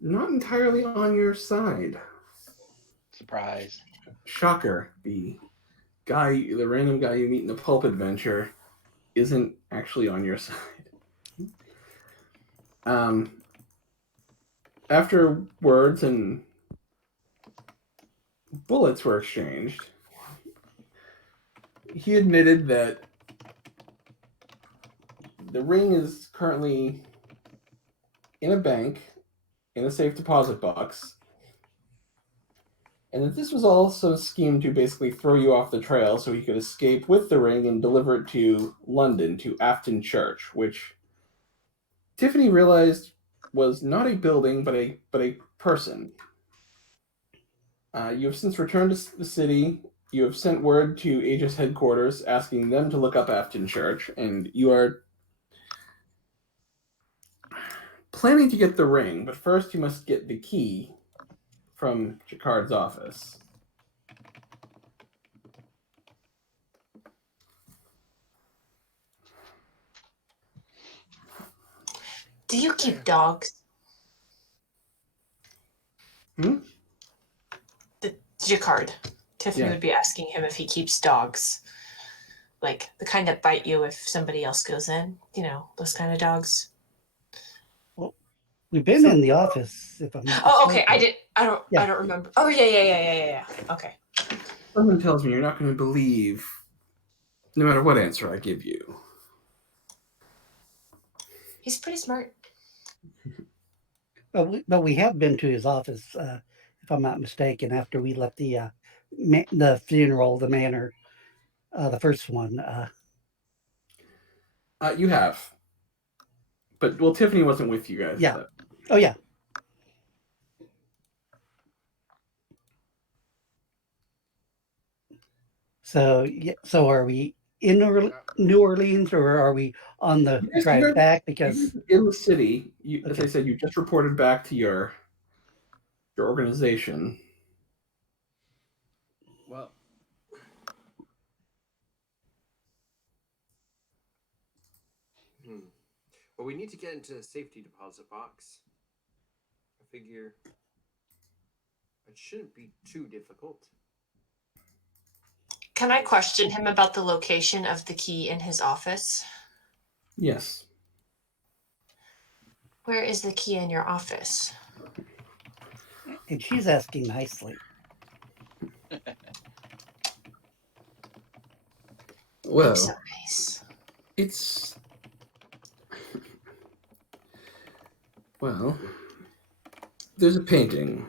not entirely on your side. Surprise. Shocker. The random guy you meet in the pulp adventure, isn't actually on your side. Um, After words and bullets were exchanged, he admitted that the ring is currently in a bank in a safe deposit box, and that this was also schemed to basically throw you off the trail so he could escape with the ring and deliver it to London, to Afton Church, which Tiffany realized was not a building but a person. You have since returned to the city. You have sent word to Aegis headquarters asking them to look up Afton Church, and you are planning to get the ring, but first you must get the key from Jacquard's office. Do you keep dogs? Hmm? Jacquard. Tiffany Yeah. would be asking him if he keeps dogs. Like the kind that bite you if somebody else goes in. You know, those kind of dogs. Well, we've been in the office, if I'm not Oh, okay. mistaken. I don't remember. Oh, yeah. Okay. Someone tells me you're not going to believe no matter what answer I give you. He's pretty smart. But we have been to his office, if I'm not mistaken, after we left the funeral, the manor, the first one. You have. But, well, Tiffany wasn't with you guys. Yeah. Oh, yeah. So are we in New Orleans, or are we on the drive back? Because in the city, as I said, you just reported back to your organization. Well, well, we need to get into a safety deposit box. I figure it shouldn't be too difficult. Can I question him about the location of the key in his office? Yes. Where is the key in your office? And she's asking nicely. Well, so nice. It's well, there's a painting.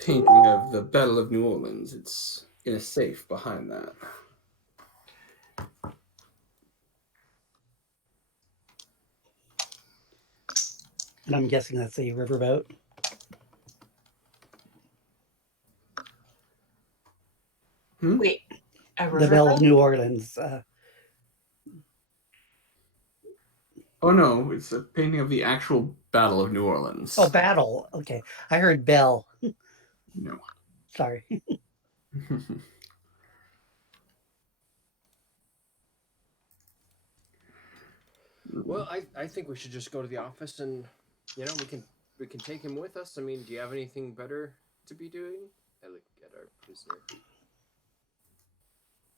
Painting of the Battle of New Orleans. It's in a safe behind that. And I'm guessing that's a riverboat. Wait, a riverboat? The Belle of New Orleans. Oh no, it's a painting of the actual Battle of New Orleans. Oh, battle. Okay, I heard bell. No. Sorry. Well, I think we should just go to the office and, we can take him with us. I mean, do you have anything better to be doing? I look at our prisoner.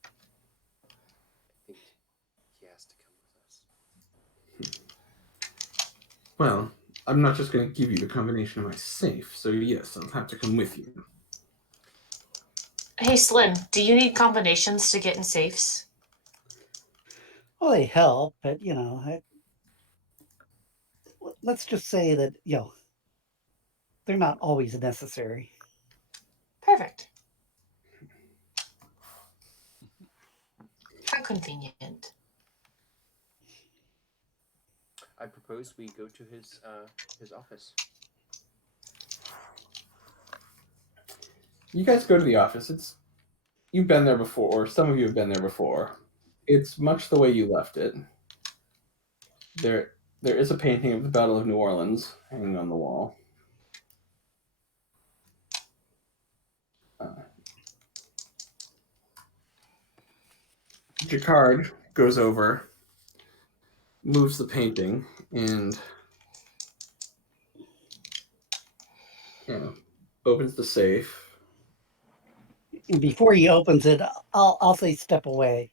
I think he has to come with us. Well, I'm not just going to give you the combination of my safe, so yes, I'll have to come with you. Hey, Slim, do you need combinations to get in safes? Well, they help, but let's just say that they're not always necessary. Perfect. How convenient. I propose we go to his office. You guys go to the office. You've been there before, or some of you have been there before. It's much the way you left it. There is a painting of the Battle of New Orleans hanging on the wall. Jacquard goes over moves the painting and opens the safe. And before he opens it, I'll say step away.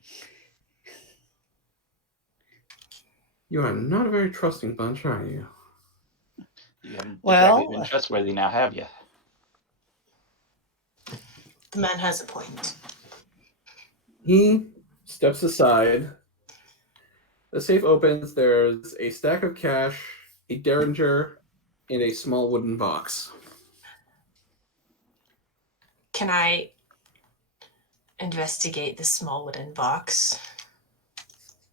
You are not a very trusting bunch, are you? You haven't Well- exactly been trustworthy now, have you? The man has a point. He steps aside. The safe opens. There's a stack of cash, a derringer, and a small wooden box. Can I investigate the small wooden box?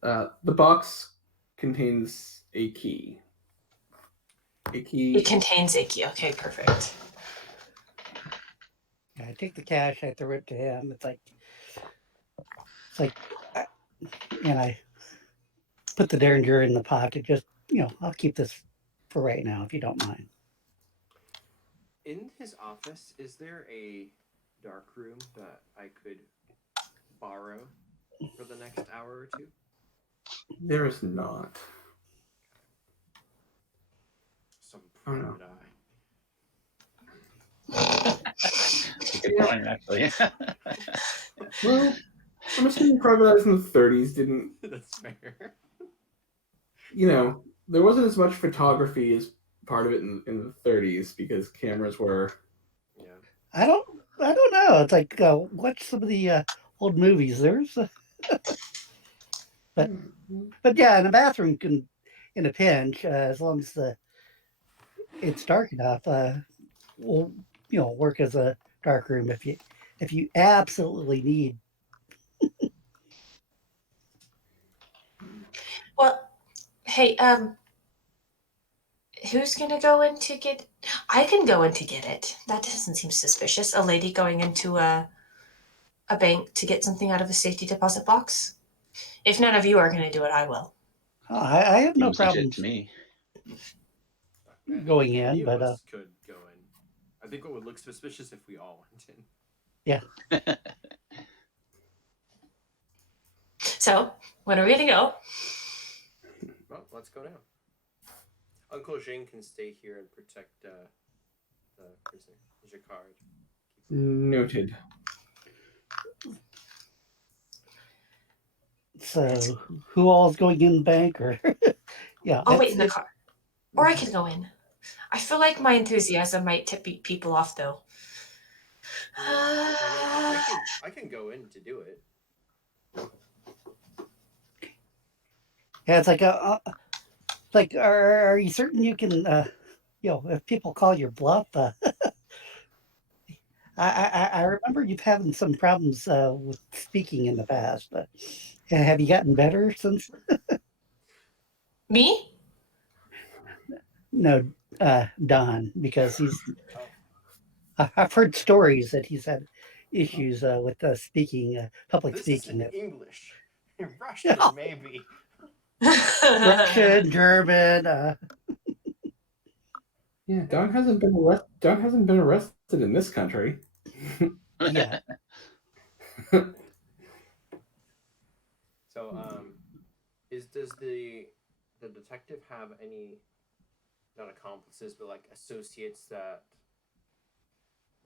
The box contains a key. A key. It contains a key. Okay, perfect. I take the cash, I throw it to him. It's like, and I put the derringer in the pocket. Just, I'll keep this for right now, if you don't mind. In his office, is there a dark room that I could borrow for the next hour or two? There is not. Some Oh, no. private eye. Good point, actually. Well, I'm assuming private eyes in the 30s didn't. That's fair. There wasn't as much photography as part of it in the 30s because cameras were. Yeah. I don't know. It's like, watch some of the old movies. There's, but yeah, in a bathroom in a pinch, as long as it's dark enough, will work as a dark room if you absolutely need. Well, hey, who's gonna go in to get? I can go in to get it. That doesn't seem suspicious. A lady going into a bank to get something out of a safety deposit box. If none of you are gonna do it, I will. I have no Seems legit problems to me. going Any in, of but us could go in. I think it would look suspicious if we all went in. So, when are we gonna go? Well, let's go now. Uncle Zheng can stay here and protect the prisoner. Here's your card. Noted. so who all is going in the bank or? Yeah, I'll wait in the car. Or I can go in. I feel like my enthusiasm might tip people off, though. I can go in to do it. Yeah, it's like, are you certain you can, if people call your bluff, I remember you've having some problems with speaking in the past. Have you gotten better since? Me? No, Don, because Oh, I've heard stories that he's had issues with speaking, public this speaking. is in English. Russian, Yeah. maybe. Russian, German. Yeah, Don hasn't been arrested in this country. Yeah. So, does the detective have any, not accomplices, but like associates that,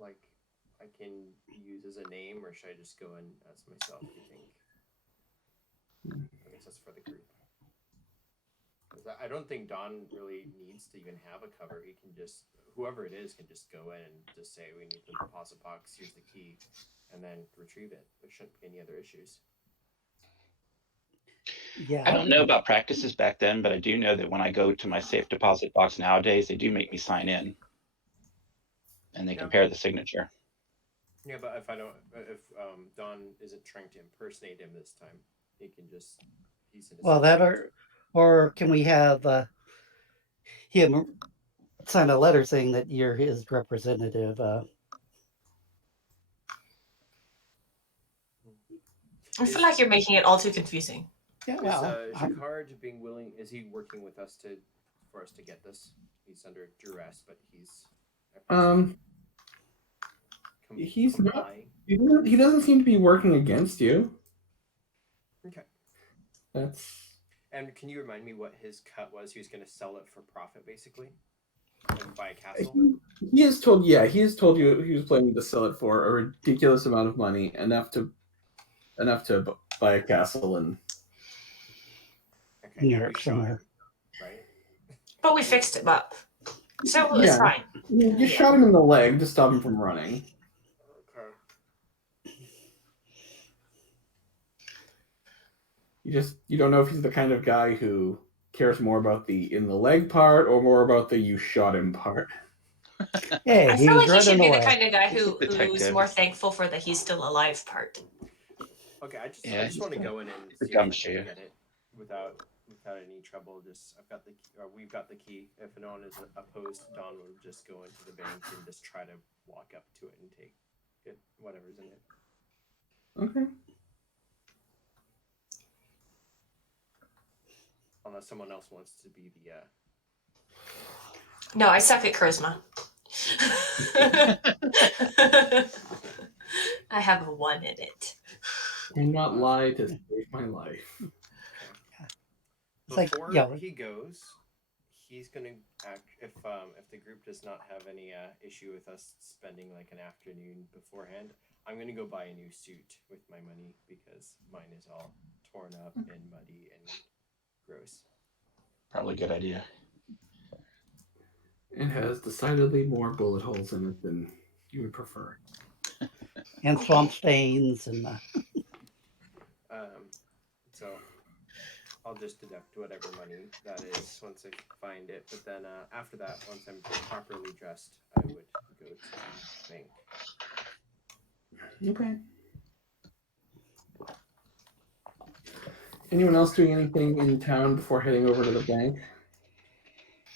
like, I can use as a name, or should I just go in as myself? Do you think? I guess that's for the group. 'Cause I don't think Don really needs to even have a cover. He can just, whoever it is, can just go in and just say, "We need the deposit box. Here's the key," and then retrieve it. There shouldn't be any other issues. Yeah. I don't know about practices back then, but I do know that when I go to my safe deposit box nowadays, they do make me sign in, and they Yeah. compare the signature. Yeah, but if Don isn't trying to impersonate him this time, he can just he's in his Well, that or can we have him sign a letter saying that you're his representative? I feel like you're making it all too confusing. Yeah, Is well, Jacquard being willing? Is he working with us for us to get this? He's under duress, but he's He's not. complying. He doesn't seem to be working against you. Okay. That's And can you remind me what his cut was? He was going to sell it for profit, basically, and buy a castle. He has told you he was planning to sell it for a ridiculous amount of money, enough to buy a castle and Okay, Europe we shot somewhere. him, right? But we fixed him up. So it was Yeah. fine. you shot him in the leg to stop him from running. Okay. You don't know if he's the kind of guy who cares more about the in the leg part or more about the you shot him part. Hey, I he feel was like he should running be the away. kind of guy He's a who's detective. more thankful for that he's still alive part. Okay, I just Yeah, want to he's go in and a see if I gumshoe. can get it without any trouble. Just I've got the key, or we've got the key. If no one is opposed, Don would just go into the bank and just try to walk up to it and take it, whatever's in it. Okay. Unless someone else wants to be the. No, I suck at charisma. I have a 1 in it. Do not lie to save my life. It's like, Before yeah, he goes, he's gonna act if the group does not have any issue with us spending like an afternoon beforehand. I'm gonna go buy a new suit with my money because mine is all torn up and muddy and gross. Probably a good idea. It has decidedly more bullet holes in it than you would prefer. and swamp stains and So I'll just deduct whatever money that is once I find it. But then after that, once I'm properly dressed, I would go to the bank. Okay. Anyone else doing anything in town before heading over to the bank?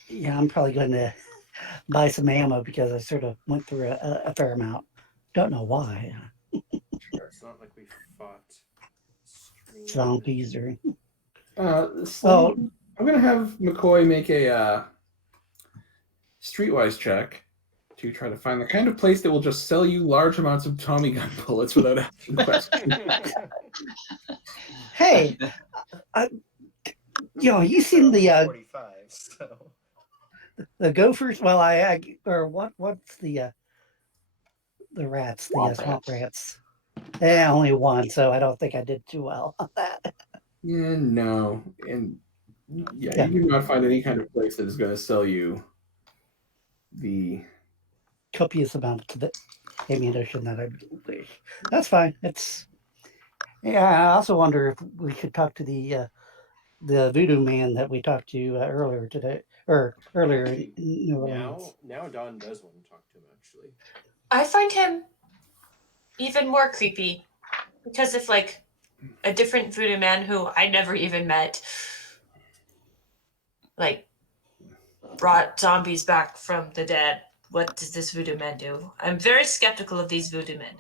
yeah, I'm probably going to buy some ammo because I sort of went through a fair amount. Don't know why. Sure. It's not like we fought Zombies or So I'm gonna have McCoy make a streetwise check to try to find the kind of place that will just sell you large amounts of Tommy gun bullets without asking questions. hey, you seen the 45, so the gophers? Well, or what's the rats, the swamp rats? Yeah, only one, so I don't think I did too well on that. Yeah, no, and Yeah. you do not find any kind of place that is going to sell you the Copious amounts of the ammunition that I wish. That's fine. I also wonder if we should talk to the voodoo man that we talked to earlier today, or earlier in New Orleans. now Don does want to talk to him actually. I find him even more creepy because if like a different voodoo man who I never even met, like brought zombies back from the dead, what does this voodoo man do? I'm very skeptical of these voodoo men.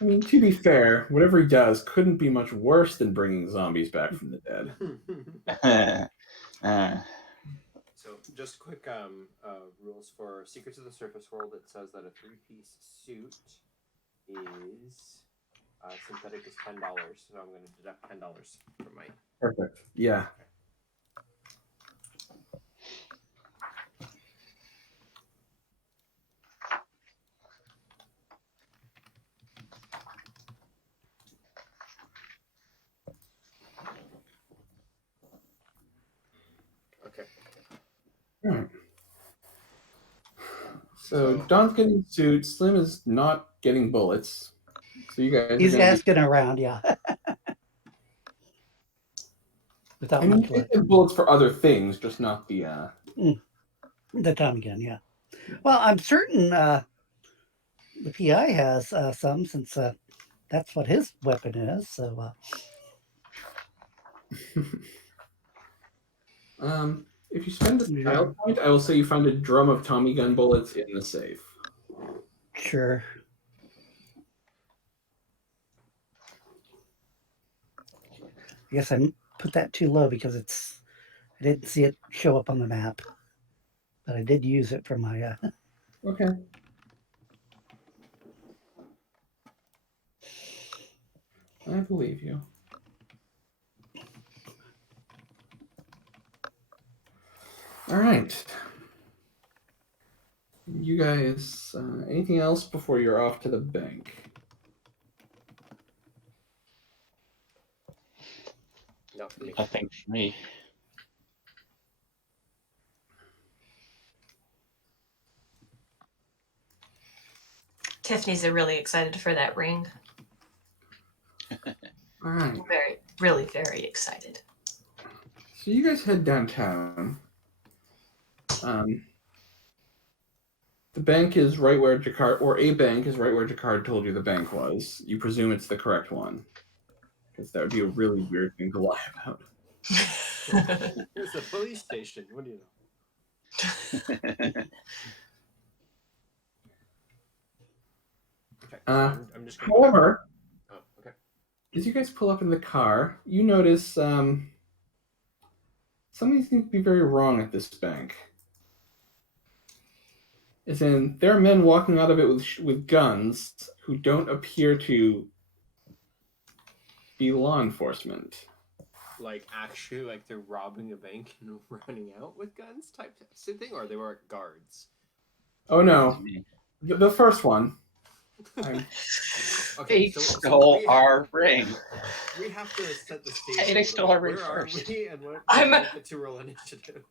I mean, to be fair, whatever he does couldn't be much worse than bringing zombies back from the dead. So, just quick rules for Secrets of the Surface World. It says that a 3-piece suit is synthetic is $10. So I'm going to deduct $10 from my. Perfect. Yeah. Okay. All right. So Don's getting sued. Slim is not getting bullets. So you guys. He's asking around, yeah. Without much luck. Bullets for other things, just not the. The Tommy gun, yeah. Well, I'm certain the PI has some, since that's what his weapon is. So. If you spend a style point, I will say you find a drum of Tommy gun bullets in the safe. Sure. I guess I put that too low because I didn't see it show up on the map, but I did use it for my. Okay. I believe you. All right. You guys, anything else before you're off to the bank? Not for me. Nothing for me. Tiffany's really excited for that ring. All right. Really very excited. So you guys head downtown. The bank is right where Jacquard, or a bank is right where Jacquard told you the bank was. You presume it's the correct one, because that would be a really weird thing to lie about. It's a police station. What do you know? Okay, so I'm just gonna. However, Oh, okay. as you guys pull up in the car, you notice something seems to be very wrong at this bank. As in, there are men walking out of it with guns who don't appear to be law enforcement. Like actually, like they're robbing a bank and running out with guns type thing, or they were guards. Oh no, the first one. Okay, They so stole we our ring. We have to set the stage. Hey, they stole our ring Where are first. we and what? I'm- We get to roll initiative.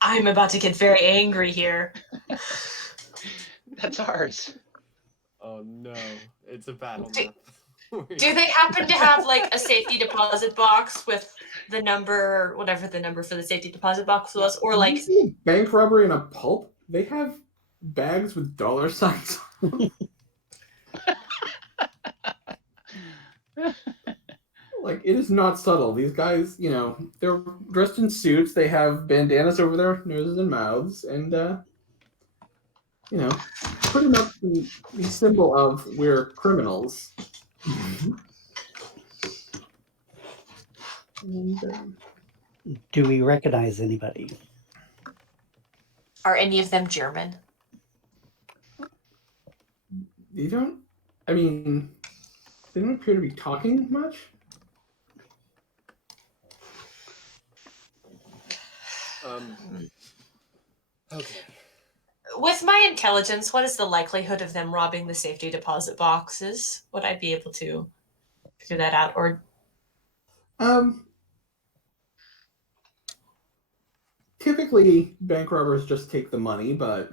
I'm about to get very angry here. That's ours. Oh no, it's a battle Do- map. Do they happen to have like a safety deposit box with the number, whatever the number for the safety deposit box was, or like You see a bank robbery in a pulp? They have bags with dollar signs. Like, it is not subtle. These guys, you know, they're dressed in suits. They have bandanas over their noses and mouths, and you know, pretty much the symbol of we're criminals. And, Do we recognize anybody? are any of them German? you don't. I mean, they don't appear to be talking much. Okay. With my intelligence, what is the likelihood of them robbing the safety deposit boxes? Would I be able to figure that out? Or Typically, bank robbers just take the money, but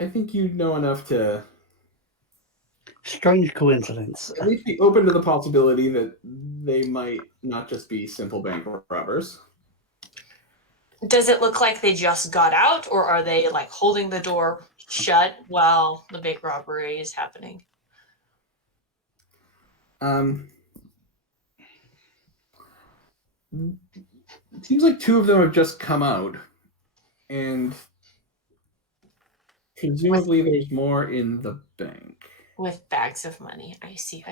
I think you know enough to Strange coincidence. at least be open to the possibility that they might not just be simple bank robbers. does it look like they just got out, or are they like holding the door shut while the bank robbery is happening? It seems like two of them have just come out, and presumably there's more in the bank. With bags of money. I see.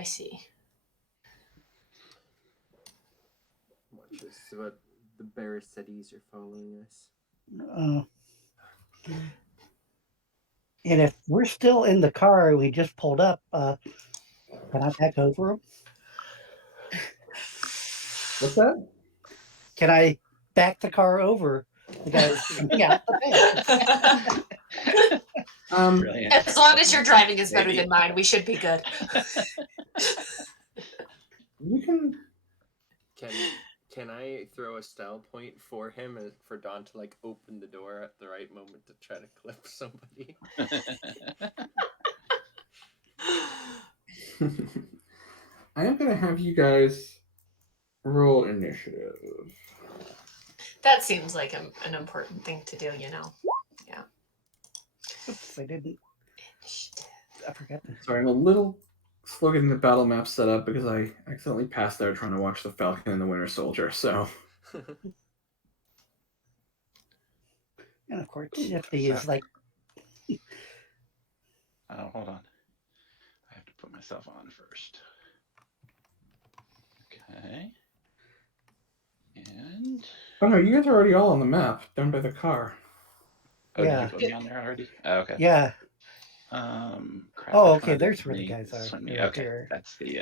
Watch this. What the bear cities are following us. And if we're still in the car and we just pulled up, can I back over them? What's that? Can I back the car over the guys coming out the bank? Brilliant. As long as your driving is better Maybe. than mine, we should be good. You can. Can I throw a style point for him and for Don to like open the door at the right moment to try to clip somebody? I am gonna have you guys roll initiative. That seems like an important thing to do, you know. Oops, I didn't. I forgot this. Sorry, I'm a little slow getting the battle map set up because I accidentally passed there trying to watch the Falcon and the Winter Soldier. So And of course, Tiffany is like, Oh, hold on. I have to put myself on first. Okay. And oh no, you guys are already all on the map down by the car. oh, did Yeah. you put me on there already? Oh, okay. yeah. Crap, Oh, which one okay, of there's these where the me? guys This are. one me. They're right Okay, there. that's the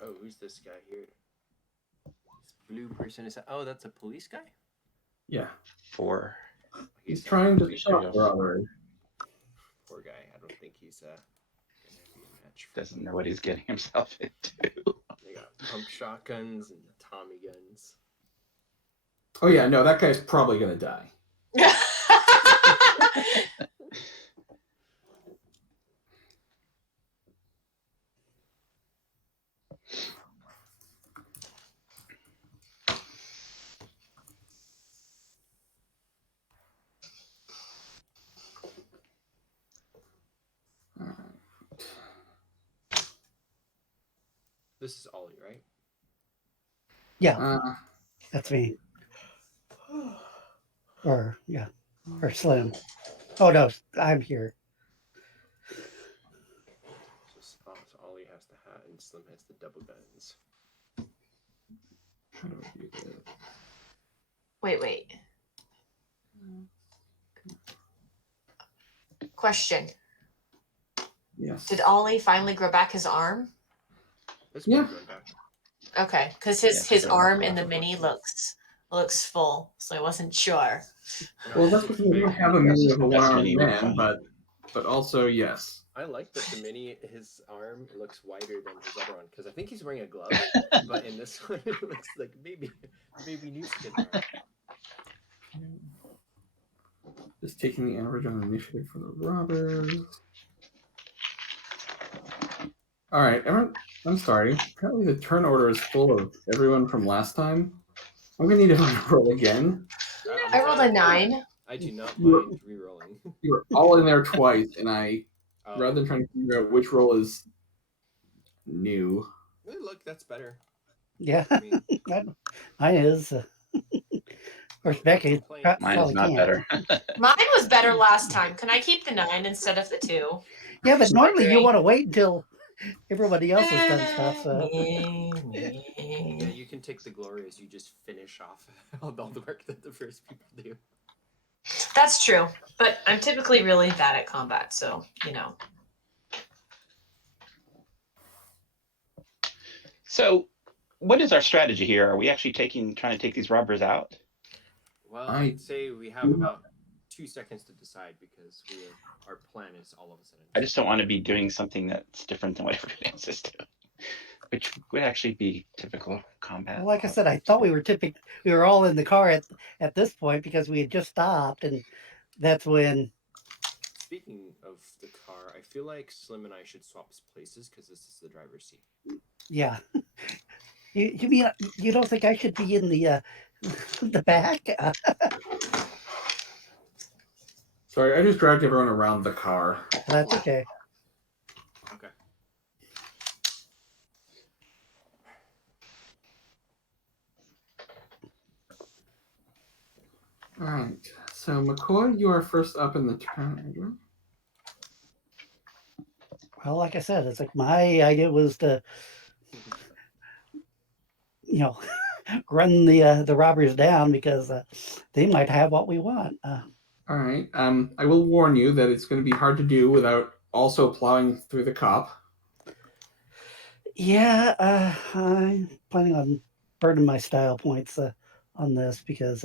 Oh, who's this guy here? This blue person is. Oh, that's a police guy. Yeah. 4. He's trying to Pretty stop sure the robbery. Poor guy. I don't think he's gonna be a match. Doesn't know what he's getting himself into. They got pump shotguns and Tommy guns. Oh yeah, no, that guy's probably gonna die. This is Ollie, right? Yeah, that's me. Or Slim. Oh no, I'm here. So Ollie has the hat and Slim has the double guns. How do I do that? Wait. Question. Yes. Did Ollie finally grow back his arm? This Yeah. one's going back. Okay, because Yeah, his it's arm really in the awesome. mini looks full, so I wasn't sure. Well, that's because we don't have a mini of a That's one-armed mini man, McCoy. but also yes. I like that the mini, his arm looks wider than his other one because I think he's wearing a glove, but in this one it looks like maybe new skin arm. Just taking the average on initiative for the robbers. All right, I'm sorry. Apparently the turn order is full of everyone from last time. I'm gonna need to roll again. I rolled a 9. I do not mind re-rolling. You were all in there twice, and I, Oh. rather than trying to figure out which roll is new. Hey, look, that's better. Yeah, I mean, mine is. Of course, Becky complain. Mine is probably not can't. better. Mine was better last time. Can I keep the 9 instead of the 2? Yeah, but normally you Wondering. want to wait until everybody else has done stuff. So Yeah, you can take the glory as you just finish off all the work that the first people do. That's true, but I'm typically really bad at combat, so you know. So, what is our strategy here? Are we actually trying to take these robbers out? Well, I'd say we have about 2 seconds to decide because our plan is all of a sudden. I just don't want to be doing something that's different than what everybody else is doing, which would actually be typical combat. well, like I said, I thought we were all in the car at this point because we had just stopped, and that's when. Speaking of the car, I feel like Slim and I should swap places because this is the driver's seat. Yeah. You mean you don't think I should be in the the back? Sorry, I just dragged everyone around the car. That's okay. Okay. All right. So McCoy, you are first up in the turn. Well, like I said, it's like my idea was to, run the robbers down because they might have what we want. All right. I will warn you that it's going to be hard to do without also plowing through the cop. Yeah, I'm planning on burning my style points on this because,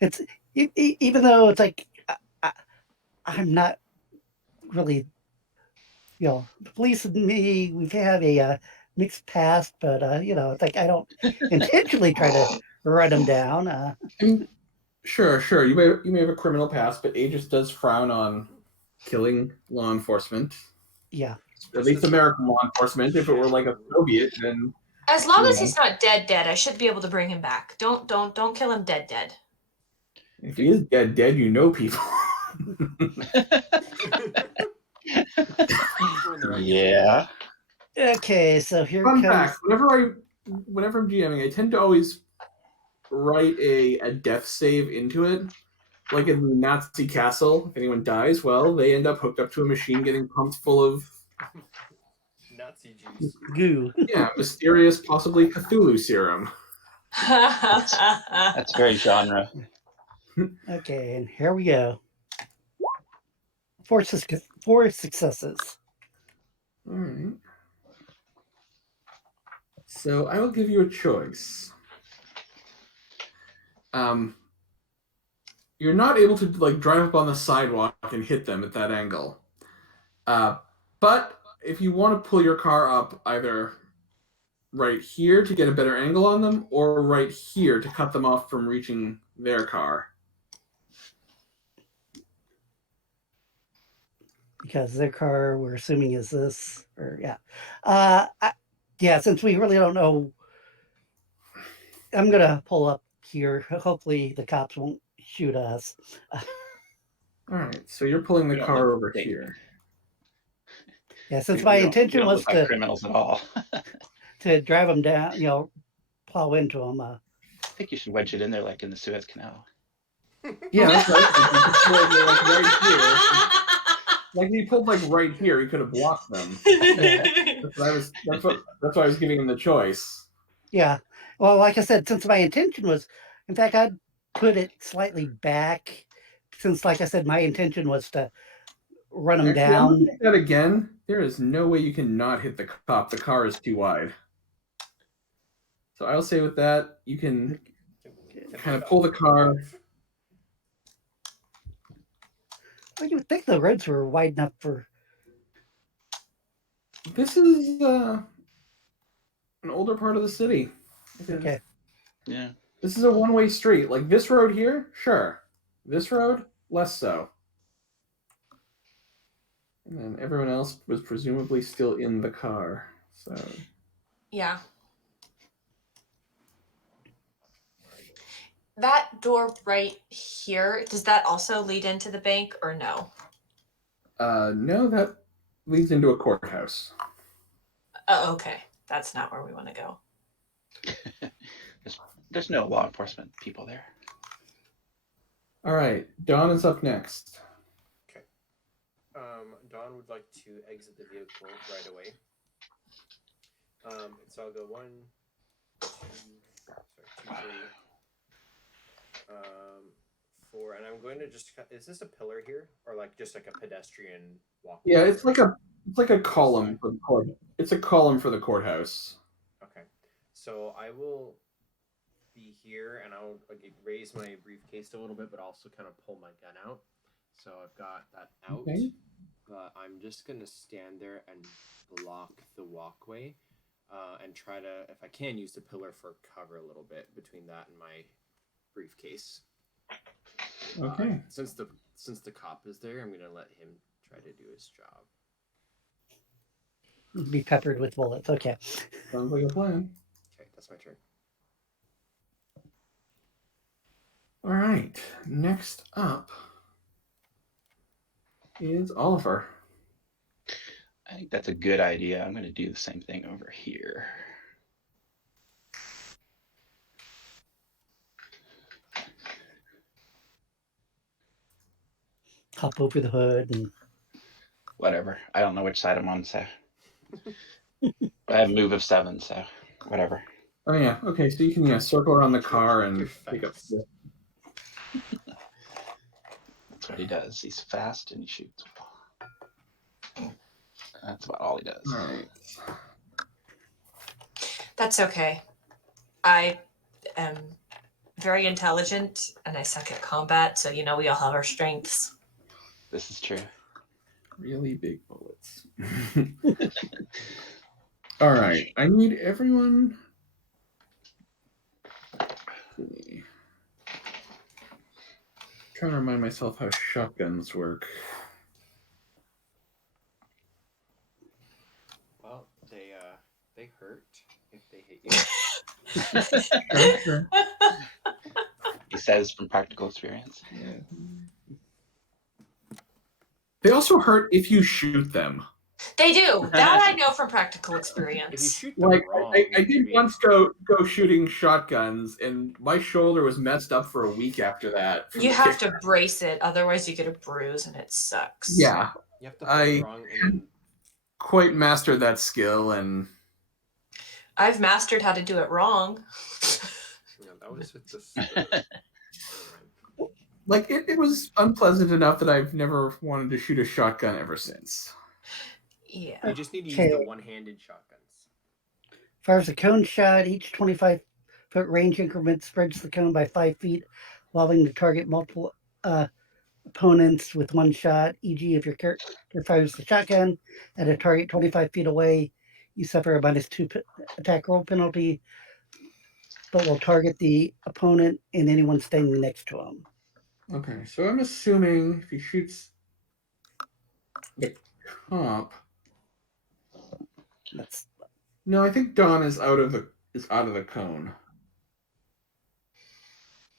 it's even though it's like I'm not really, the police and me, we've had a mixed past, but it's like I don't intentionally try to run them down. I mean, sure. You may have a criminal past, but Aegis does frown on killing law enforcement. Yeah. At least American law enforcement. If it were like a Soviet, then As long as he's not dead, I should be able to bring him back. Don't kill him dead. if he is dead, you know people. Yeah. Okay, so here Fun comes. fact: whenever I'm GMing, I tend to always write a death save into it. Like in the Nazi castle, if anyone dies, well, they end up hooked up to a machine getting pumped full of Nazi juice. Goo. Yeah, mysterious, possibly Cthulhu serum. That's very genre. Okay, and here we go. 4 successes. All right. So I will give you a choice. you're not able to like drive up on the sidewalk and hit them at that angle. But if you want to pull your car up either right here to get a better angle on them, or right here to cut them off from reaching their car. Because their car, we're assuming, is this, or yeah, since we really don't know, I'm gonna pull up here. Hopefully the cops won't shoot us. All right, so you're pulling the We don't car look over safe. here. Yeah, since We my don't- intention we don't was look like to criminals at all. to drive them down, plow into them. I think you should wedge it in there like in the Suez Canal. Yeah, that's right. You could pull it, like right here. Like he pulled like right here, he could have blocked them. That's why I was giving him the choice. Yeah. Well, like I said, since my intention was, in fact, I'd put it slightly back, since, like I said, my intention was to run them Actually, I'm down. looking at that again. There is no way you can not hit the cop. The car is too wide. So I'll say with that, you can kind of pull the car. Well, you would think the roads were wide enough for. This is an older part of the city. Okay. Yeah. This is a one-way street. Like this road here, sure. This road, less so. And then everyone else was presumably still in the car. So Yeah. That door right here, does that also lead into the bank or no? no, that leads into a courthouse. Oh, okay. That's not where we want to go. There's no law enforcement people there. All right, Dawn is up next. Dawn would like to exit the vehicle right away. So I'll go 1, 2, 3, 4, and I'm going to just. Is this a pillar here, or like just like a pedestrian walkway? Yeah, it's like a column for the court. It's a column for the courthouse. Okay, so I will be here, and I'll like, raise my briefcase a little bit, but also kind of pull my gun out. So I've got that out. Okay. But I'm just gonna stand there and block the walkway, and try to, if I can, use the pillar for cover a little bit between that and my briefcase. Okay. Since the cop is there, I'm gonna let him try to do his job. Be peppered with bullets. Okay. Sounds like a plan. Okay, that's my turn. All right. Next up is Oliver. I think that's a good idea. I'm going to do the same thing over here. Hop over the hood and. Whatever. I don't know which side I'm on, so. I have a move of 7, so whatever. Oh yeah. Okay, so you can circle around the car and You're pick up. fast. That's what he does. He's fast and he shoots. That's about all he does. All right. That's okay. I am very intelligent and I suck at combat, so we all have our strengths. This is true. Really big bullets. All right. I need everyone. Let's see. Trying to remind myself how shotguns work. Well, they hurt if they hit you. Sure. He says from practical experience. Yeah. They also hurt if you shoot them. They do. That I know from practical If you experience. shoot them Like wrong, I did maybe- once go shooting shotguns, and my shoulder was messed up for a week after that. from You the have kick. to brace it, otherwise you get a bruise and it sucks. Yeah, You have to hit it I- wrong and then quite mastered that skill, and I've mastered how to do it wrong. that was with the. like it was unpleasant enough that I've never wanted to shoot a shotgun ever since. Yeah. You just need to use Okay. the one-handed shotguns. Fires a cone shot. Each 25 foot range increment spreads the cone by 5 feet, allowing to target multiple opponents with one shot. E.g., if your character fires the shotgun at a target 25 feet away, you suffer a -2 attack roll penalty, but will target the opponent and anyone standing next to him. Okay, so I'm assuming if he shoots the comp. That's No, I think Don is out of the cone.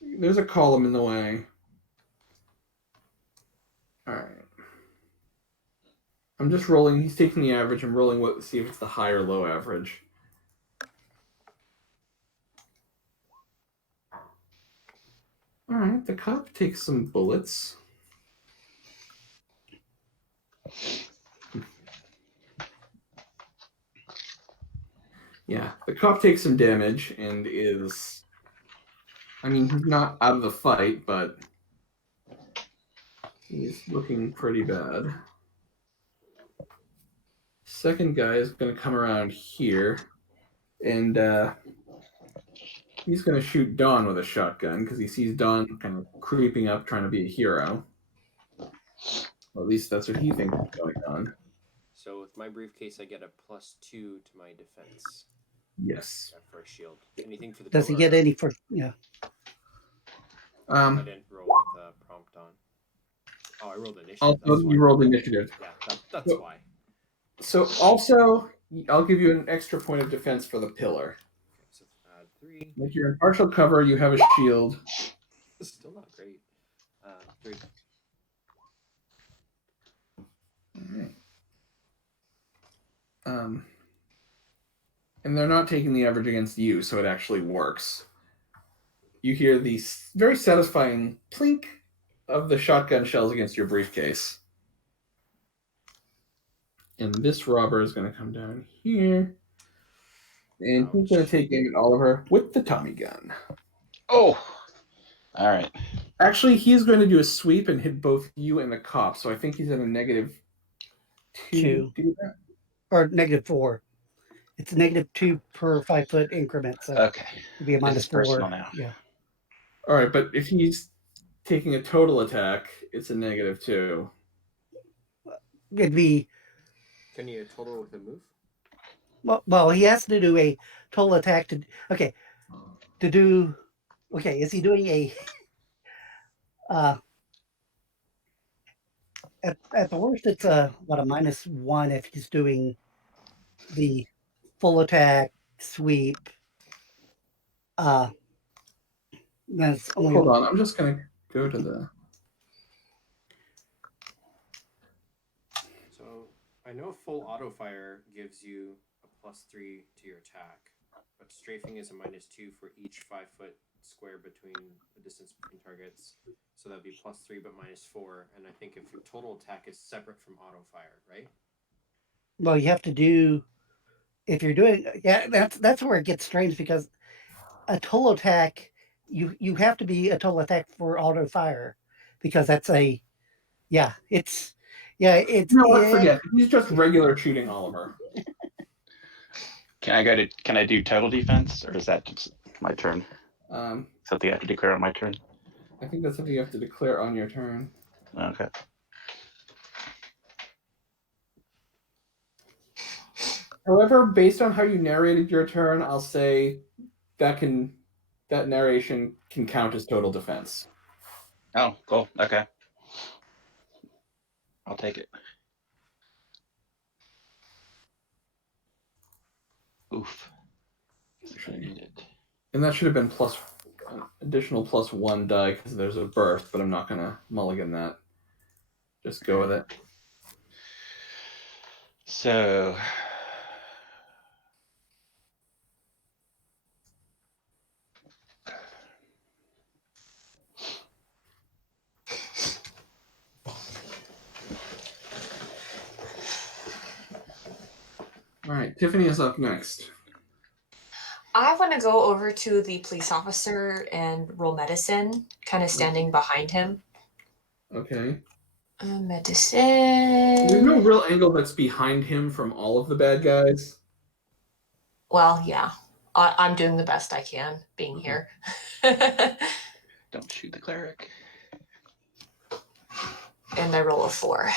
There's a column in the way. All right. I'm just rolling. He's taking the average. I'm rolling what see if it's the high or low average. All right, the cop takes some bullets. Yeah, the cop takes some damage and is. I mean, he's not out of the fight, but he's looking pretty bad. Second guy is going to come around here, and he's going to shoot Don with a shotgun because he sees Don kind of creeping up, trying to be a hero. Or at least that's what he thinks is going on. So with my briefcase, I get a +2 to my defense. Yes. For a shield. Anything for the does he pillar? get any for yeah? I didn't roll with a prompt on. Oh, I rolled initiative. Also, that's why. you rolled initiative. Yeah, that's why. So also, I'll give you an extra point of defense for the pillar. Okay, so add 3. If you're in partial cover, you have a shield. It's still not great. 3. All right. And they're not taking the average against you, so it actually works. You hear the very satisfying plink of the shotgun shells against your briefcase. And this robber is going to come down here. And he's going to take aim at Oliver with the Tommy gun. Oh! All right. Actually, he's going to do a sweep and hit both you and the cop, so I think he's at a -2 Two. to do that. Or -4. It's -2 per 5 foot increment, so Okay. it'd be a It's -4. personal now. Yeah. All right, but if he's taking a total attack, it's a -2. It'd be Can you total with a move? well, he has to do a total attack to do. Okay, is he doing a at the worst it's a -1 if he's doing the full attack sweep. That's only Hold on, I'm just going to go to the... So I know full auto fire gives you a +3 to your attack, but strafing is a -2 for each 5 foot square between the distance between targets. So that'd be +3 but -4. And I think if your total attack is separate from auto fire, right? well, you have to do if you're doing that's where it gets strange because a total attack you have to be a total attack for auto fire because that's a it's No, let's forget. He's just regular shooting Oliver. Can I do total defense, or is that just my turn? Something I have to declare on my turn? I think that's something you have to declare on your turn. Okay. However, based on how you narrated your turn, I'll say that narration can count as total defense. Oh, cool. Okay. I'll take it. Oof. I need it. And that should have been an additional +1 die because there's a burst, but I'm not going to mulligan that. Just go with it. So... All right, Tiffany is up next. I want to go over to the police officer and roll medicine, kind of standing behind him. Okay. Medicine. There's no real angle that's behind him from all of the bad guys. Well, yeah. I'm doing the best I can being here. Don't shoot the cleric. And I roll a 4.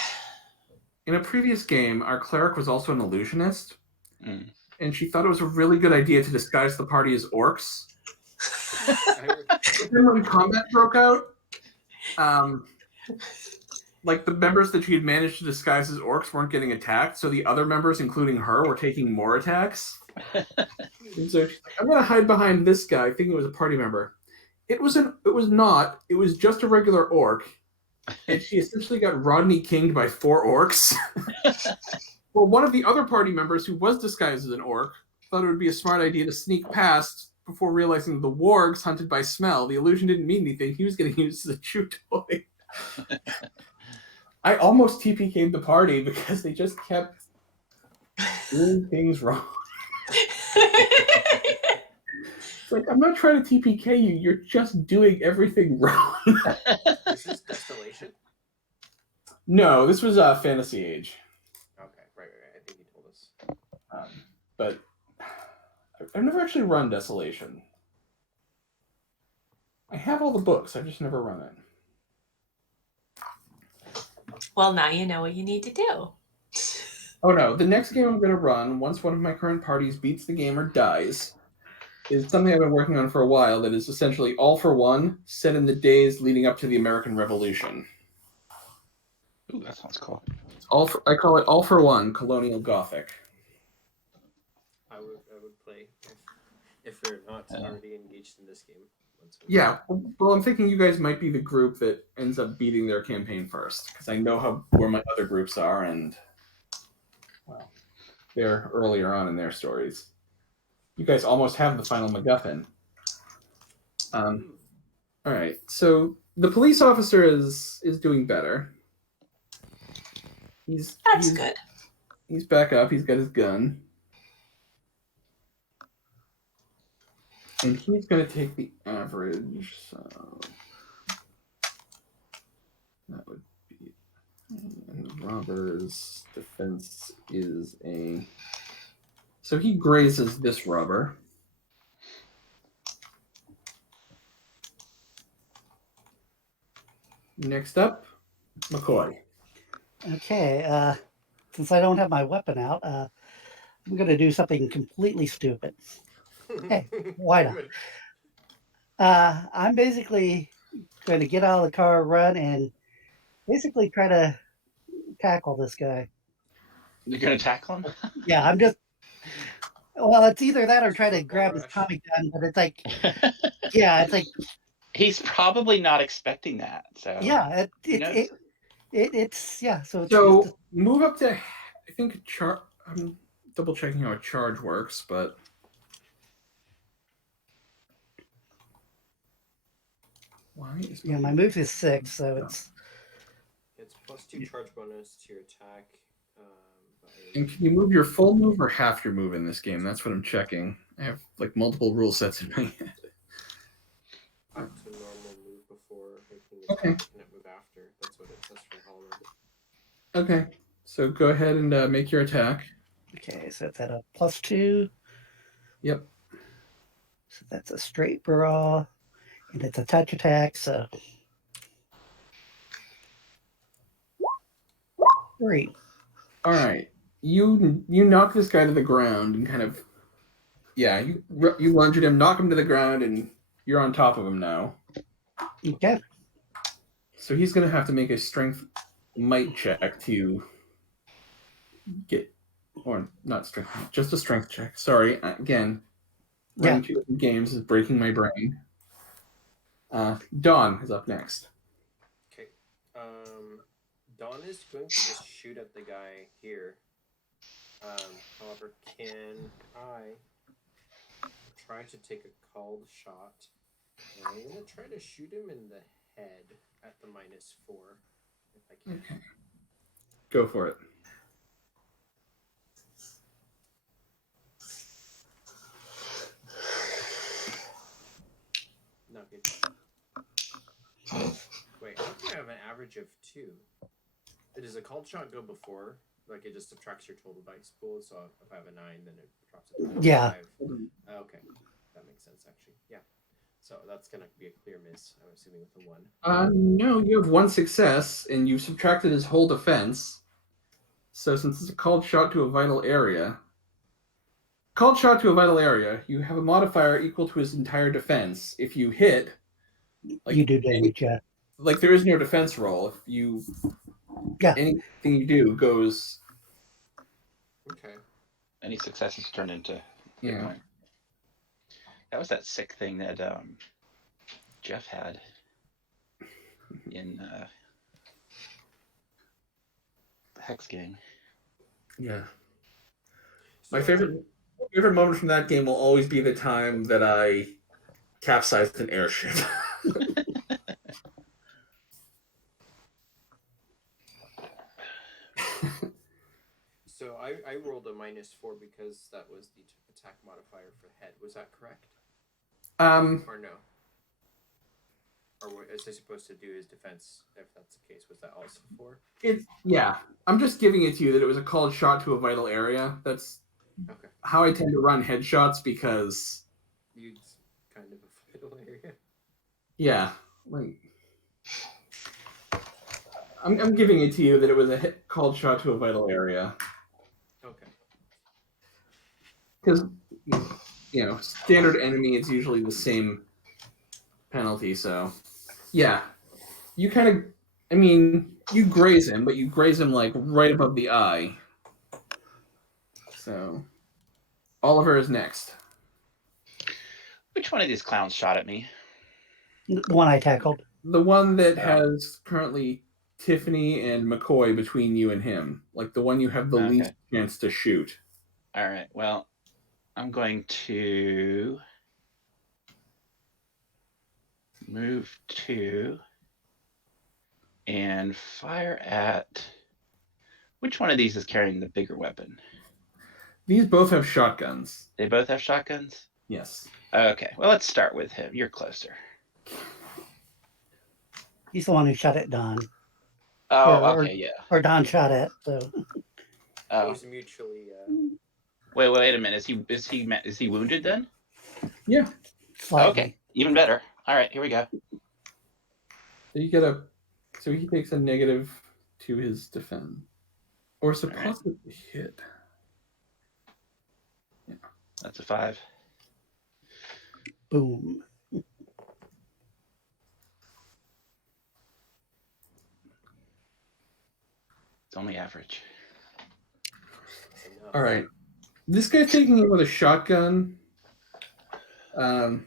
In a previous game, our cleric was also an illusionist, Mm. and she thought it was a really good idea to disguise the party as orcs. But then when combat broke out, like the members that she had managed to disguise as orcs weren't getting attacked, so the other members, including her, were taking more attacks. And so she's like, I'm gonna hide behind this guy, thinking it was a party member. It was not. It was just a regular orc. And she essentially got Rodney Kinged by 4 orcs. Well, one of the other party members, who was disguised as an orc, thought it would be a smart idea to sneak past before realizing the wargs hunted by smell. The illusion didn't mean anything. He was getting used as a chew toy. I almost TPK'd the party because they just kept doing things wrong. It's like, I'm not trying to TPK you. You're just doing everything wrong. This is Distillation? No, this was Fantasy Age. Okay, right. I think you told us. But I've never actually run Desolation. I have all the books. I've just never run it. Well, now you know what you need to do. Oh no, the next game I'm going to run, once one of my current parties beats the game or dies, is something I've been working on for a while that is essentially All for One, set in the days leading up to the American Revolution. Ooh, that sounds cool. I call it All for One, Colonial Gothic. I would play if they're not already engaged in this game. Yeah, well, I'm thinking you guys might be the group that ends up beating their campaign first, because I know where my other groups are, and well, they're earlier on in their stories. You guys almost have the final MacGuffin. All right, so the police officer is doing better. That's good. He's back up. He's got his gun. And he's going to take the average, so that would be, and the robber's defense is a, so he grazes this robber. Next up, McCoy. Okay, since I don't have my weapon out, I'm going to do something completely stupid. Hey, why not? I'm basically going to get out of the car, run, and basically try to tackle this guy. You're gonna tackle him? Yeah, I'm just. Well, it's either that or try to grab his Tommy gun, but it's like, yeah, it's like. He's probably not expecting that. So Yeah, it's yeah. So move up to, I think I'm double checking how a charge works, but. Why is my move is 6, so it's +2 charge bonus to your attack. And can you move your full move or half your move in this game? That's what I'm checking. I have like multiple rule sets in my head. Back to normal move before making Okay. and move after. That's what it says for Halloween. Okay, so go ahead and make your attack. okay. So it's at a +2. Yep. So that's a straight brawl, and it's a touch attack. So 3. All right. You knock this guy to the ground and kind of, yeah, you lunge at him, knock him to the ground, and you're on top of him now. Okay. So he's going to have to make a strength might check to get, or not strength, just a strength check. Sorry, again, running 2 different games is breaking my brain. Dawn is up next. Okay. Dawn is going to just shoot at the guy here. However, can I try to take a called shot? And I'm going to try to shoot him in the head at the -4, if I can. Okay. Go for it. Not good. Wait, how can I have an average of 2? Does a called shot go before? Like it just subtracts your total dice pool. So if I have a 9, then it drops it to 5. Yeah. Okay. gonna be a clear miss. I'm assuming with the 1. No, you have 1 success, and you've subtracted his whole defense. So since it's a called shot to a vital area, you have a modifier equal to his entire defense. If you hit, you do damage, yeah. Like there is no defense roll. If you, anything you do goes. Okay. Any successes turn into hit Yeah. point. That was that sick thing that Jeff had in the HEX game. Yeah. So, My favorite moment from that game will always be the time that I capsized an airship. So I rolled a -4 because that was the attack modifier for head. Was that correct? Or no? Or what is he supposed to do his defense if that's the case? Was that also 4? Yeah. I'm just giving it to you that it was a called shot to a vital area. That's Okay. how I tend to run headshots because It's kind of a vital area. yeah, like I'm giving it to you that it was a called shot to a vital area. Okay. Because standard enemy is usually the same penalty, so yeah. You kind of you graze him, but you graze him like right above the eye. So Oliver is next. Which one of these clowns shot at me? The one I tackled. The one that has currently Tiffany and McCoy between you and him. Like the one you have the least chance to shoot. All right. Well, I'm going to move 2 and fire at... Which one of these is carrying the bigger weapon? These both have shotguns. They both have shotguns? Yes. Okay. Well, let's start with him. You're closer. He's the one who shot at Don. Oh, okay, yeah. Or Don shot at, so. It was mutually. Wait a minute. Is he wounded then? Yeah. Slightly. Okay, even better. All right, here we go. So he takes a negative to his defense, or supposed to hit. Yeah. That's a 5. Boom. It's only average. All right. This guy's taking it with a shotgun. And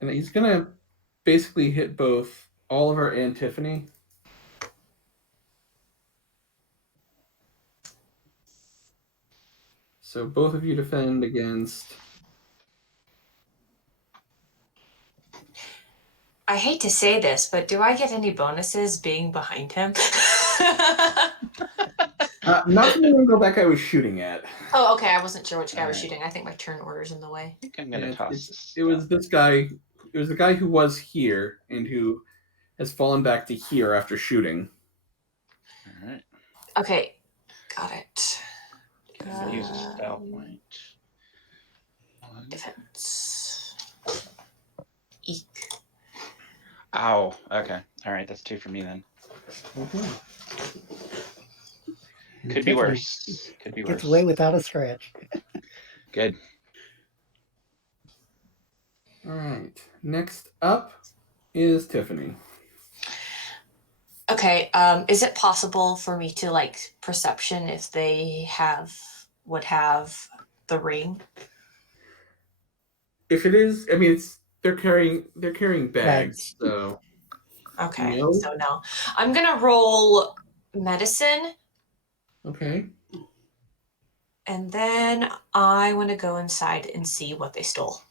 he's going to basically hit both Oliver and Tiffany. So both of you defend against... I hate to say this, but do I get any bonuses being behind him? Not from the angle that guy was shooting at. Oh, okay. I wasn't sure which guy was shooting. I think my turn order's in the way. I think I'm going to toss this. It was this guy. It was the guy who was here and who has fallen back to here after shooting. All right. Okay. Got it. Use a style point. Defense. Eek. Ow. Okay. All right. That's 2 for me then. Okay. Could be worse. Could be worse. Gets away without a scratch. Good. All right. Next up is Tiffany. Okay. Is it possible for me to perception if they would have the ring? If it is, they're carrying bags. So Okay. no. So no. I'm gonna roll medicine. Okay. And then I want to go inside and see what they stole.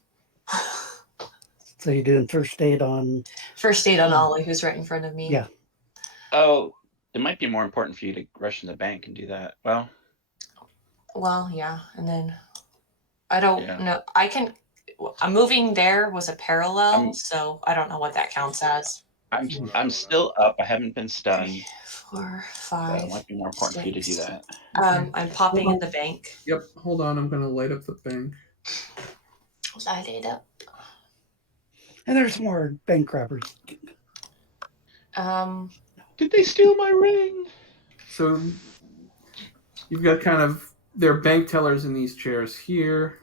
So you're doing first aid on... First aid on Ollie, who's right in front of me. Yeah. Oh, it might be more important for you to rush in the bank and do that. Well, yeah. And then I don't know. Moving there was a parallel, so I don't know what that counts as. I'm still up. I haven't been stunned. 3, 4, So 5. it might be more important for you to do that. I'm popping in the bank. Yep. Hold on. I'm gonna light up the bank. Light it up. And there's more bank robbers. Did they steal my ring? So you've got kind of their bank tellers in these chairs here.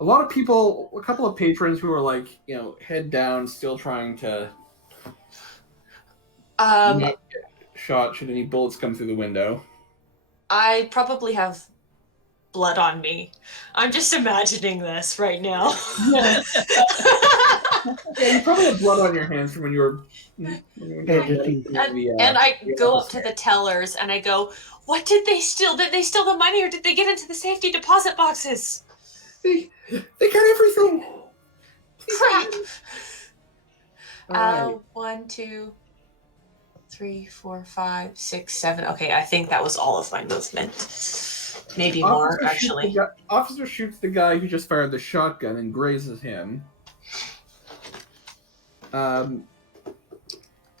A lot of people, a couple of patrons who are like, head down, still trying to not get shot should any bullets come through the window. I probably have blood on me. I'm just imagining this right now. Yeah, you probably have blood on your hands from when you were. And I go up to the tellers and I go, "What did they steal? Did they steal the money or did they get into the safety deposit boxes?" They got everything. Crap. Right. 1, 2, 3, 4, 5, 6, 7. Okay, I think that was all of my movement. Maybe more, actually. Officer shoots the guy who just fired the shotgun and grazes him.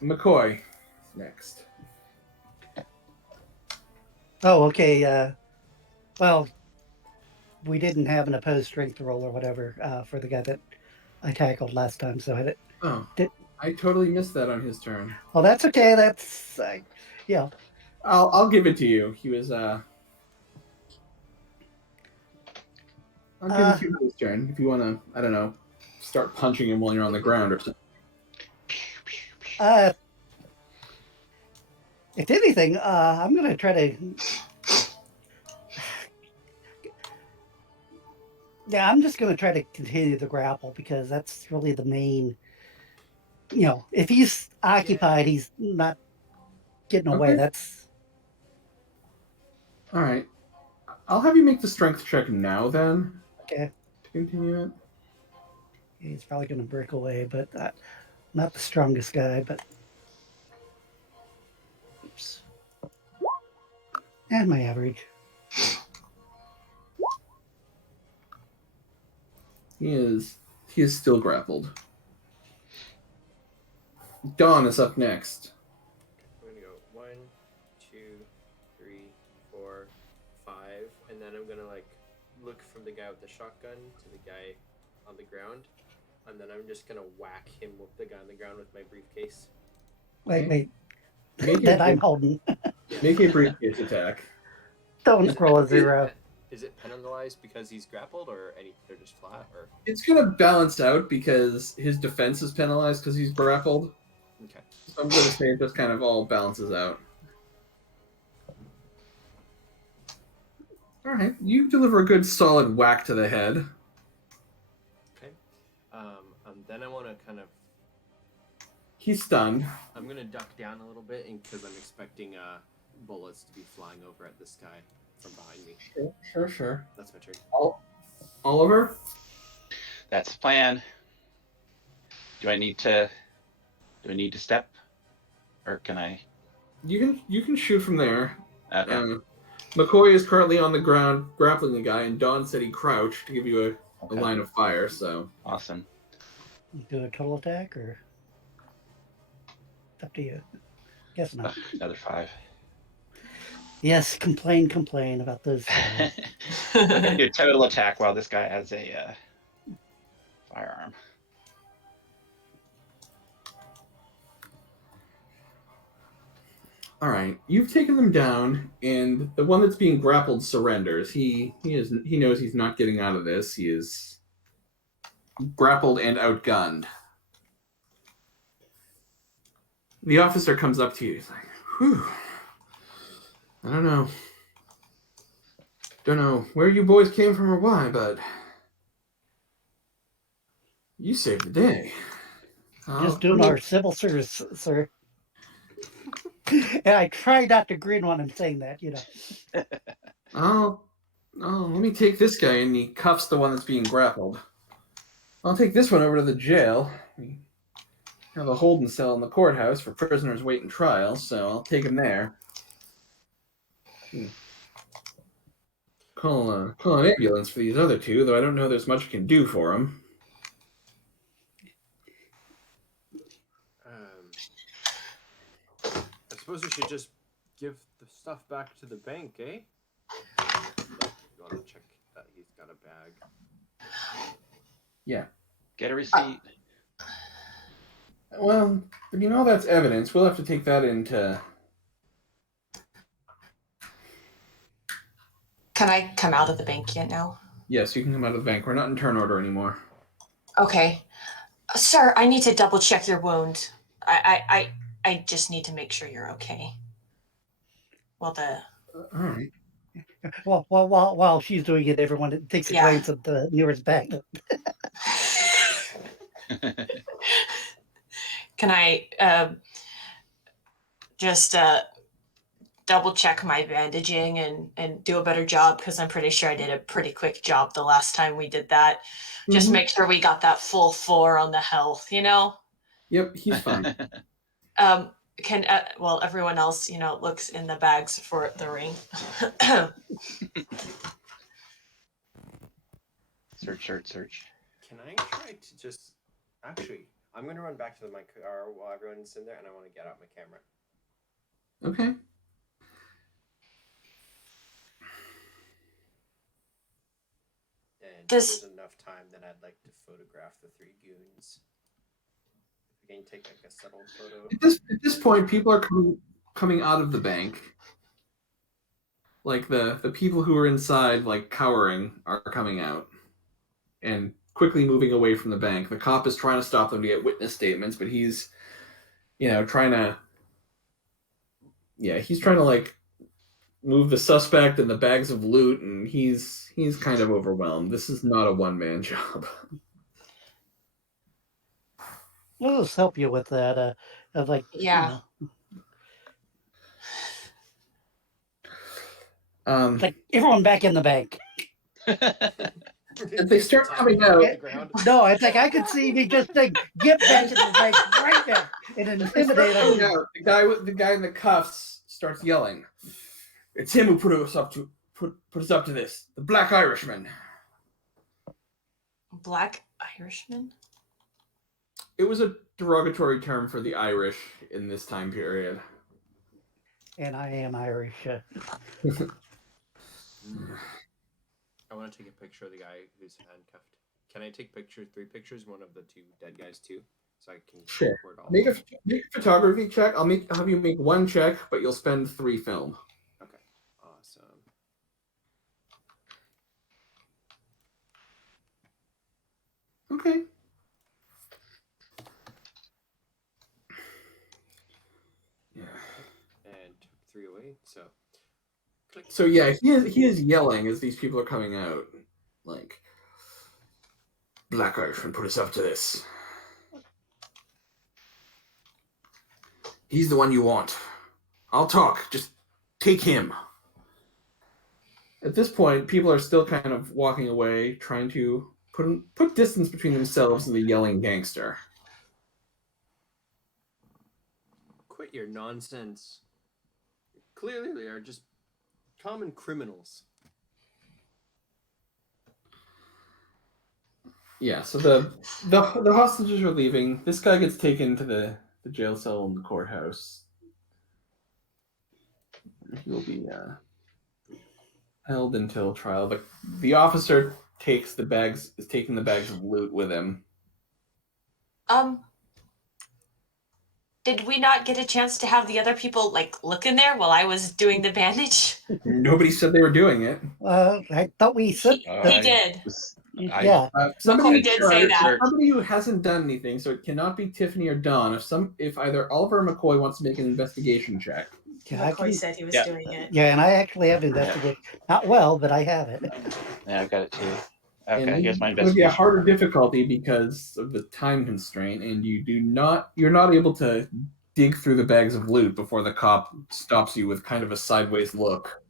McCoy, next. Oh, okay. Well, we didn't have an opposed strength roll or whatever for the guy that I tackled last time, so I totally missed that on his turn. Well, that's okay. That's I'll give it to you. He was I'll give it to you on his turn if you want to. I don't know, start punching him while you're on the ground or something. If anything, I'm gonna try to. Yeah, I'm just gonna try to continue the grapple because that's really the main. If he's occupied, he's not getting away. Okay. That's All right. I'll have you make the strength check now, then. okay. To continue it. He's probably gonna break away, but not the strongest guy. But oops, and my average. He is still grappled. Dawn is up next. I'm gonna go 1, 2, 3, 4, 5, and then I'm gonna look from the guy with the shotgun to the guy on the ground, and then I'm just gonna whack him with the guy on the ground with my briefcase. Wait. That I'm holding. Make a briefcase attack. Don't roll a 0. Is it penalized because he's grappled, or they're just flat, or? It's gonna balance out because his defense is penalized because he's grappled. Okay. So I'm gonna say it just kind of all balances out. All right, you deliver a good solid whack to the head. Okay. And then I want to kind of. He's stunned. I'm gonna duck down a little bit, because I'm expecting bullets to be flying over at this guy from behind me. Sure. That's my turn. Oliver? That's the plan. Do I need to step? Or can I? You can shoot from there. Okay. McCoy is currently on the ground grappling the guy, and Don said he crouched to give you a line of fire, so. Awesome. Do a total attack or up to you. Guess not. Another 5. Yes, complain about those. I'm gonna do a total attack while this guy has a firearm. All right, you've taken them down, and the one that's being grappled surrenders. He knows he's not getting out of this. He is grappled and outgunned. The officer comes up to you. He's like, "Whew, I don't know where you boys came from or why, but you saved the day." Just doing our civil service, sir. And I try not to grin when I'm saying that, Oh, let me take this guy, and he cuffs the one that's being grappled. I'll take this one over to the jail. We have a holding cell in the courthouse for prisoners waiting trial, so I'll take him there. Call an ambulance for these other two, though I don't know there's much I can do for them. I suppose we should just give the stuff back to the bank, eh? You want to check that he's got a bag. Yeah. Get a receipt. Well, that's evidence. We'll have to take that into. Can I come out of the bank yet now? Yes, you can come out of the bank. We're not in turn order anymore. Okay. Sir, I need to double check your wound. I just need to make sure you're okay. Well, All right. Well, while she's doing it, everyone takes a Yeah. glance at the nearest bank. Can I just double check my bandaging and do a better job? Because I'm pretty sure I did a pretty quick job the last time we did that. Just make sure we got that full 4 on the health, Yep, he's fine. Well, everyone else, looks in the bags for the ring. Search. Can I try to just actually? I'm gonna run back to my car while everyone's in there, and I want to get out my camera. Okay. And if Does- there's enough time, then I'd like to photograph the 3 goons. If we can take like a settled photo. At this point, people are coming out of the bank. Like the people who are inside, like cowering, are coming out and quickly moving away from the bank. The cop is trying to stop them to get witness statements, but he's, trying to. Yeah, he's trying to like move the suspect and the bags of loot, and he's kind of overwhelmed. This is not a one-man job. We'll just help you with that. Of like, Yeah. Like everyone back in the bank. If they start coming out, No, it's like I could see me just saying, "Get back in the bank right now," and intimidate them. the guy in the cuffs starts yelling. It's him who put us up to this. The Black Irishman. Black Irishman? It was a derogatory term for the Irish in this time period. And I am Irish. I want to take a picture of the guy who's handcuffed. Can I take 3 pictures? One of the 2 dead guys too, so I can Sure. record all. Make a photography check. I'll have you make 1 check, but you'll spend 3 film. Okay. Awesome. Okay. Yeah. And took 3 away. So. Click. So yeah, he is yelling as these people are coming out, like, Black Irishman put us up to this. He's the one you want. I'll talk. Just take him. At this point, people are still kind of walking away, trying to put distance between themselves and the yelling gangster. Quit your nonsense. Clearly, they are just common criminals. Yeah, so the hostages are leaving. This guy gets taken to the jail cell in the courthouse. He'll be held until trial. But the officer is taking the bags of loot with him. Did we not get a chance to have the other people look in there while I was doing the bandage? Nobody said they were doing it. I thought we said He did. yeah. McCoy did say that. Somebody who hasn't done anything, so it cannot be Tiffany or Dawn. If either Oliver or McCoy wants to make an investigation check. McCoy said he was doing it. Yeah, and I actually have investigated. Not well, but I have it. Yeah, I've got it too. Okay, And here's my it would be a investigation. harder difficulty because of the time constraint, and you're not able to dig through the bags of loot before the cop stops you with kind of a sideways look.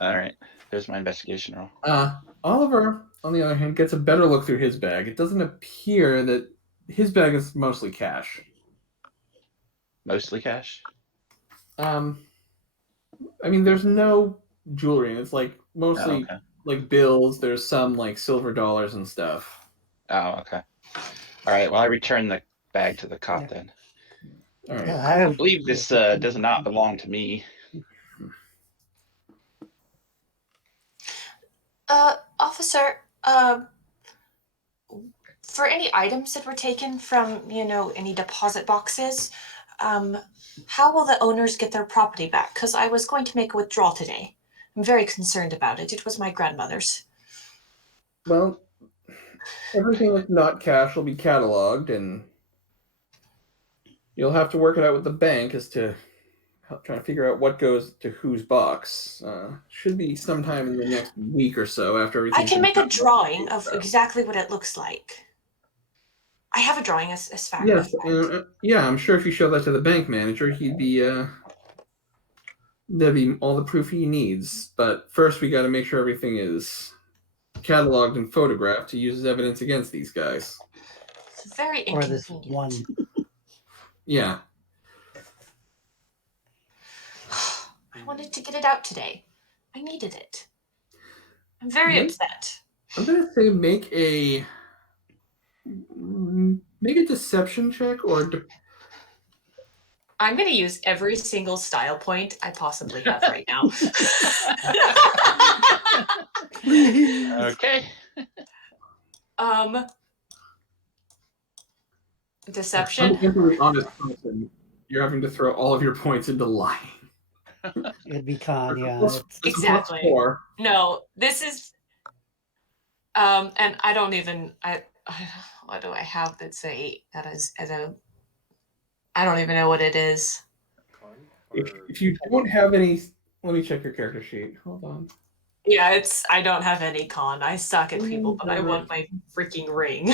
All right, there's my investigation roll. Oliver, on the other hand, gets a better look through his bag. It doesn't appear that his bag is mostly cash. Mostly cash? I mean, there's no jewelry, and it's mostly bills. There's some silver dollars and stuff. Oh, okay. All right, well, I return the bag to the cop then. All right. Yeah, I believe this does not belong to me. Officer, for any items that were taken from, any deposit boxes, how will the owners get their property back? Because I was going to make a withdrawal today. I'm very concerned about it. It was my grandmother's. Well, everything that's not cash will be cataloged, and you'll have to work it out with the bank as to trying to figure out what goes to whose box. Should be sometime in the next week or so after everything. I can make a drawing of exactly what it looks like. I have a drawing as fact. Yes, yeah, I'm sure if you show that to the bank manager, he'd be that'd be all the proof he needs. But first, we got to make sure everything is cataloged and photographed to use as evidence against these guys. It's very Or this inconvenient. one. Yeah. I wanted to get it out today. I needed it. I'm very upset. I'm gonna say make a deception check or. I'm going to use every single style point I possibly have right now. Okay. Deception. I'm an honest person. You're having to throw all of your points into lying. It'd be con, yeah. It's Exactly. +4. No, this is. And I don't even. What do I have that's that is as a. I don't even know what it is. If you don't have any, let me check your character sheet. Hold on. Yeah, I don't have any con. I suck at people, but I want my freaking ring.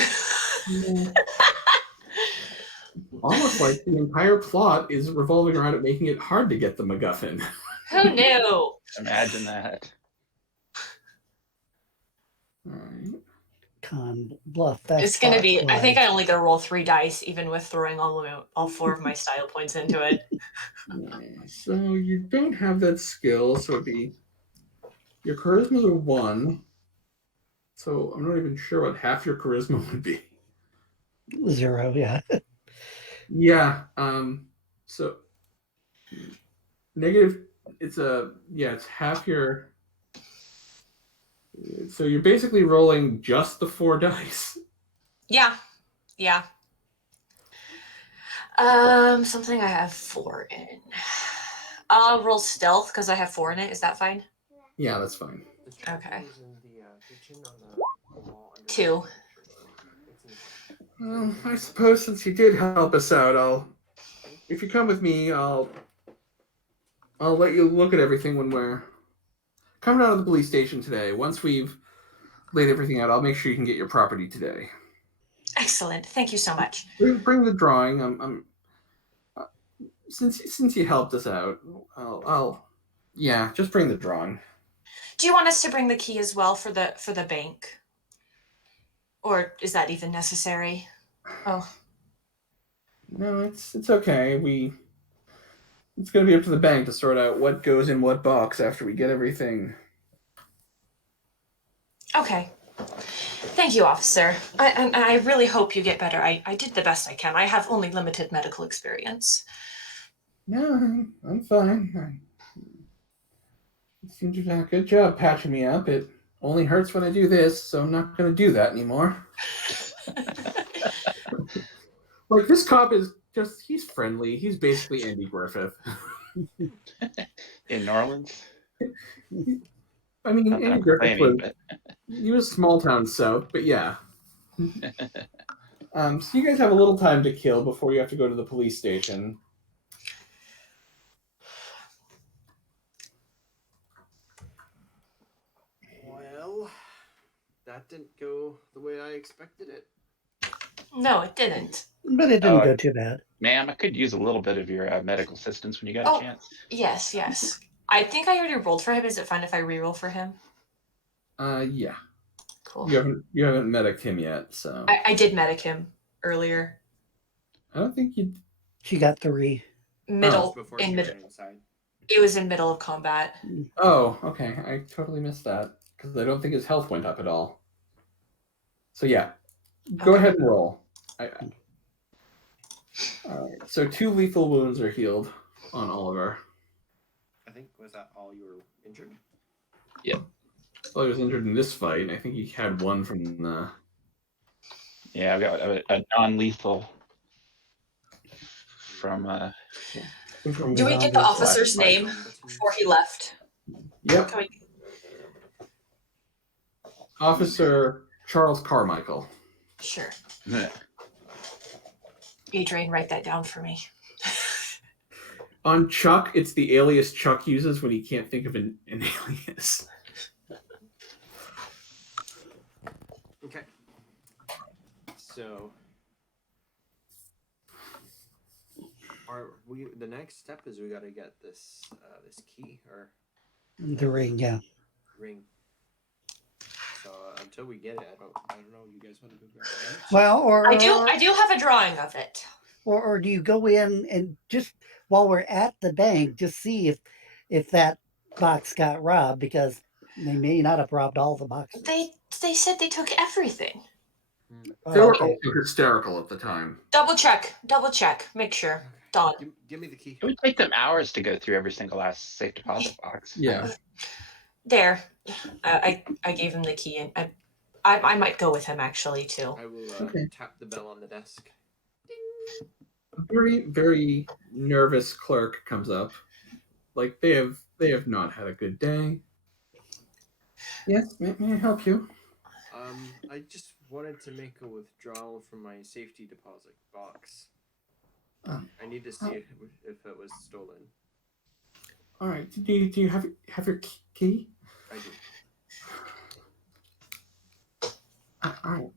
Almost like the entire plot is revolving around it making it hard to get the MacGuffin. Who knew? Imagine that. All right. Con bluff. That's It's gonna be. I think right. I only gotta roll 3 dice, even with throwing all 4 of my style points into it. So you don't have that skill, so it'd be your charisma's a 1. So I'm not even sure what half your charisma would be. 0, yeah. Yeah. So negative. It's half your. So you're basically rolling just the 4 dice. Yeah. Something I have 4 in. I'll roll stealth because I have 4 in it. Is that fine? Yeah, that's fine. Okay. Is in the kitchen on the wall under 2. Well, I suppose since you did help us out, if you come with me, I'll let you look at everything when we're coming out of the police station today. Once we've laid everything out, I'll make sure you can get your property today. Excellent. Thank you so much. Bring the drawing. Since you helped us out, I'll just bring the drawing. Do you want us to bring the key as well for the bank? Or is that even necessary? Oh. No, it's okay. It's going to be up to the bank to sort out what goes in what box after we get everything. Okay. Thank you, officer. I really hope you get better. I did the best I can. I have only limited medical experience. No, I'm fine. You seem to have done a good job patching me up. It only hurts when I do this, so I'm not going to do that anymore. Like, this cop is he's friendly. He's basically Andy Griffith. In New Orleans? I mean, Not that Andy I'm Griffith complaining, he was small town south, but yeah. So you guys have a little time to kill before you have to go to the police station. Well, that didn't go the way I expected it. No, it didn't. But it didn't go too bad. Ma'am, I could use a little bit of your medical assistance when you got a chance. Yes. I think I already rolled for him. Is it fine if I re-roll for him? Yeah. Cool. You haven't medicked him yet, so. I did medic him earlier. I don't think you. She got 3. Middle. Before she ran inside. It was in middle of combat. Oh, okay. I totally missed that because I don't think his health went up at all. So yeah, go ahead and roll. All right. So 2 lethal wounds are healed on Oliver. I think, was that all you were injured? Yep. Well, he was injured in this fight. I think he had 1 from Yeah, I've got a non-lethal from Do we get the officer's Right. name before he left? Yep. Can we- Officer Charles Carmichael. Sure. Adrian, write that down for me. On Chuck, it's the alias Chuck uses when he can't think of an alias. Okay. So, the next step is we got to get this this key or The ring, yeah. ring. So until we get it, I don't know. You guys want to go grab it? Well, or I do have a drawing of it. or do you go in and just while we're at the bank, just see if that box got robbed, because they may not have robbed all the boxes. They said they took everything. They were okay. hysterical at the time. Double check, make sure. Done. Give me the key. It would take them hours to go through every single last safe deposit box. Yeah. There, I gave him the key, and I might go with him actually too. I will Okay. tap the bell on the desk. A very, very nervous clerk comes up. Like they have not had a good day. Yes, may I help you? I just wanted to make a withdrawal from my safety deposit box. I need to see if it was stolen. All right. Do you have your key? I do. All right.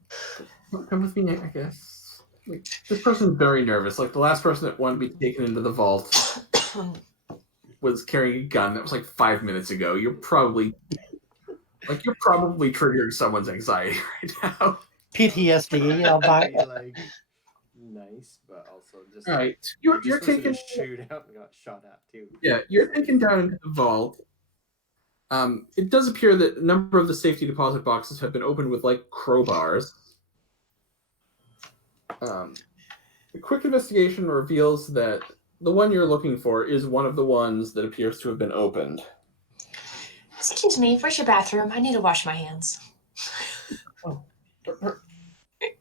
Come with me, I guess. Like, this person's very nervous. Like the last person that wanted to be taken into the vault was carrying a gun. That was like 5 minutes ago. You're probably triggering someone's anxiety right now. PTSD, I'll buy. Like nice, but also just All right. you're You're supposed taking. to shoot out and got shot at too. Yeah, you're taken down into the vault. It does appear that a number of the safety deposit boxes have been opened with like crowbars. A quick investigation reveals that the one you're looking for is one of the ones that appears to have been opened. Excuse me, where's your bathroom? I need to wash my hands.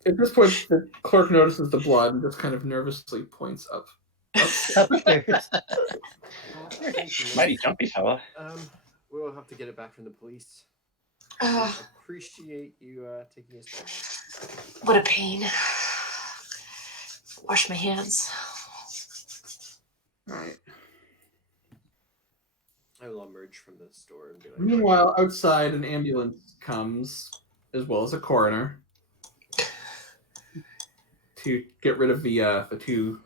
At this point, the clerk notices the blood and just kind of nervously points up. Upstairs. Mighty jumpy fella. We'll have to get it back from the police. Appreciate you taking us back. What a pain. Wash my hands. All right. I will emerge from the store and be like. Meanwhile, outside, an ambulance comes, as well as a coroner, to get rid of the two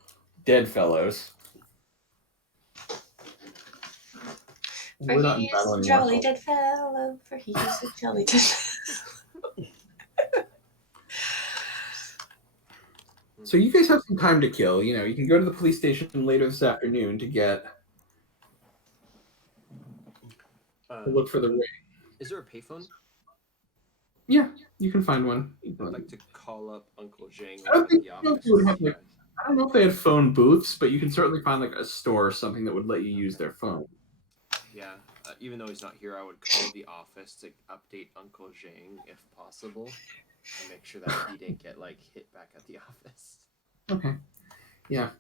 dead fellows. For We're not in he battle is a anymore, jolly so- dead fellow. For he is a jolly dead fellow. So you guys have some time to kill. You know, you can go to the police station later this afternoon to get to look for the ring. Is there a payphone? Yeah, you can find one. I'd like to call up Uncle Zheng I don't think the you office. would have, like, I don't know if they had phone booths, but you can certainly find like a store or something that would let you use their phone. Yeah, even though he's not here, I would call the office to update Uncle Zheng if possible, and make sure that he didn't get like hit back at the office. Okay. Yeah.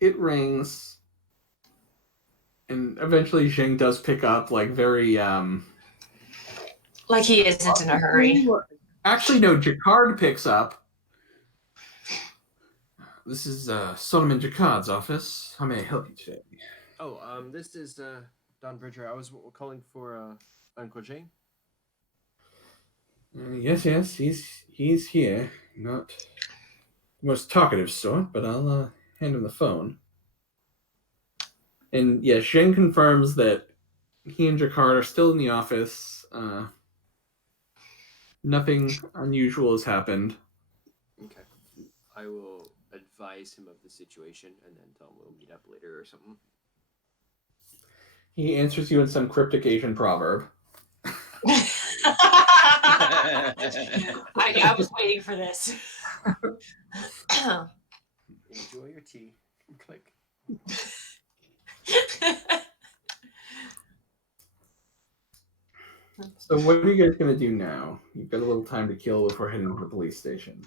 It rings, and eventually Zheng does pick up, like very Like he isn't in a hurry. Actually, no. Jacquard picks up. This is Solomon Jacquard's office. How may I help you today? Oh, this is Don Bridger. I was calling for Uncle Zheng. Yes, he's here. Not the most talkative sort, but I'll hand him the phone. And yeah, Zheng confirms that he and Jacquard are still in the office. Nothing unusual has happened. Okay. I will advise him of the situation and then tell him we'll meet up later or something. He answers you in some cryptic Asian proverb. I was waiting for this. Enjoy your tea. Click. So what are you guys going to do now? You've got a little time to kill before heading to the police station.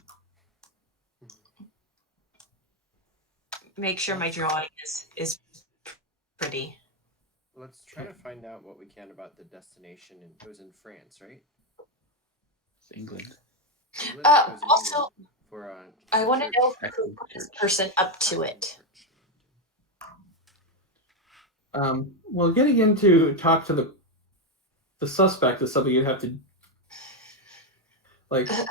Make sure my drawing is pretty. Let's try to find out what we can about the destination. It was in France, right? It's England. England? It was in Also, England for I want to church. know Hex who put this church. person up to it. Well, getting into talk to the suspect is something you'd have to like. At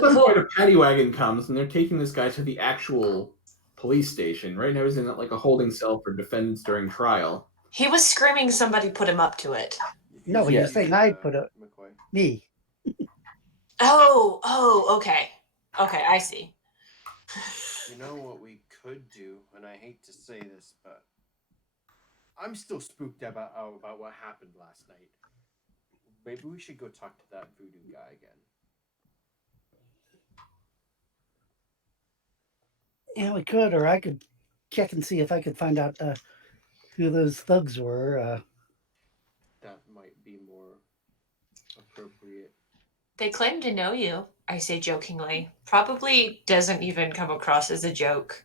some point, a paddy wagon comes and they're taking this guy to the actual police station. Right now, he's in like a holding cell for defendants during trial. He was screaming somebody put him up to it. No, Yeah. he's saying I put it. McCoy. Me. Oh, okay. Okay, I see. You know what we could do, and I hate to say this, but I'm still spooked about what happened last night. Maybe we should go talk to that voodoo guy again. Yeah, we could, or I could check and see if I could find out who those thugs were. That might be more appropriate. They claim to know you, I say jokingly. Probably doesn't even come across as a joke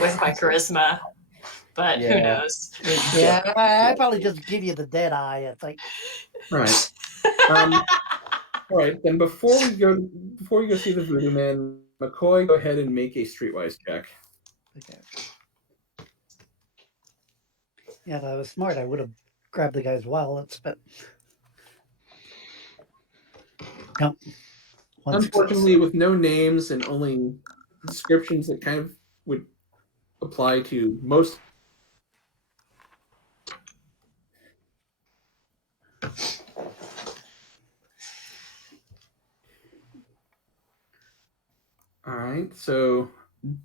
with my charisma, but who Yeah. knows? Yeah, I probably just give you the dead eye. It's like, Right. All right. Then before you go see the voodoo man, McCoy, go ahead and make a streetwise check. okay. Yeah, if I was smart, I would have grabbed the guy's wallets, but no. One Unfortunately, with no names and only descriptions that kind of would apply to most. All right, so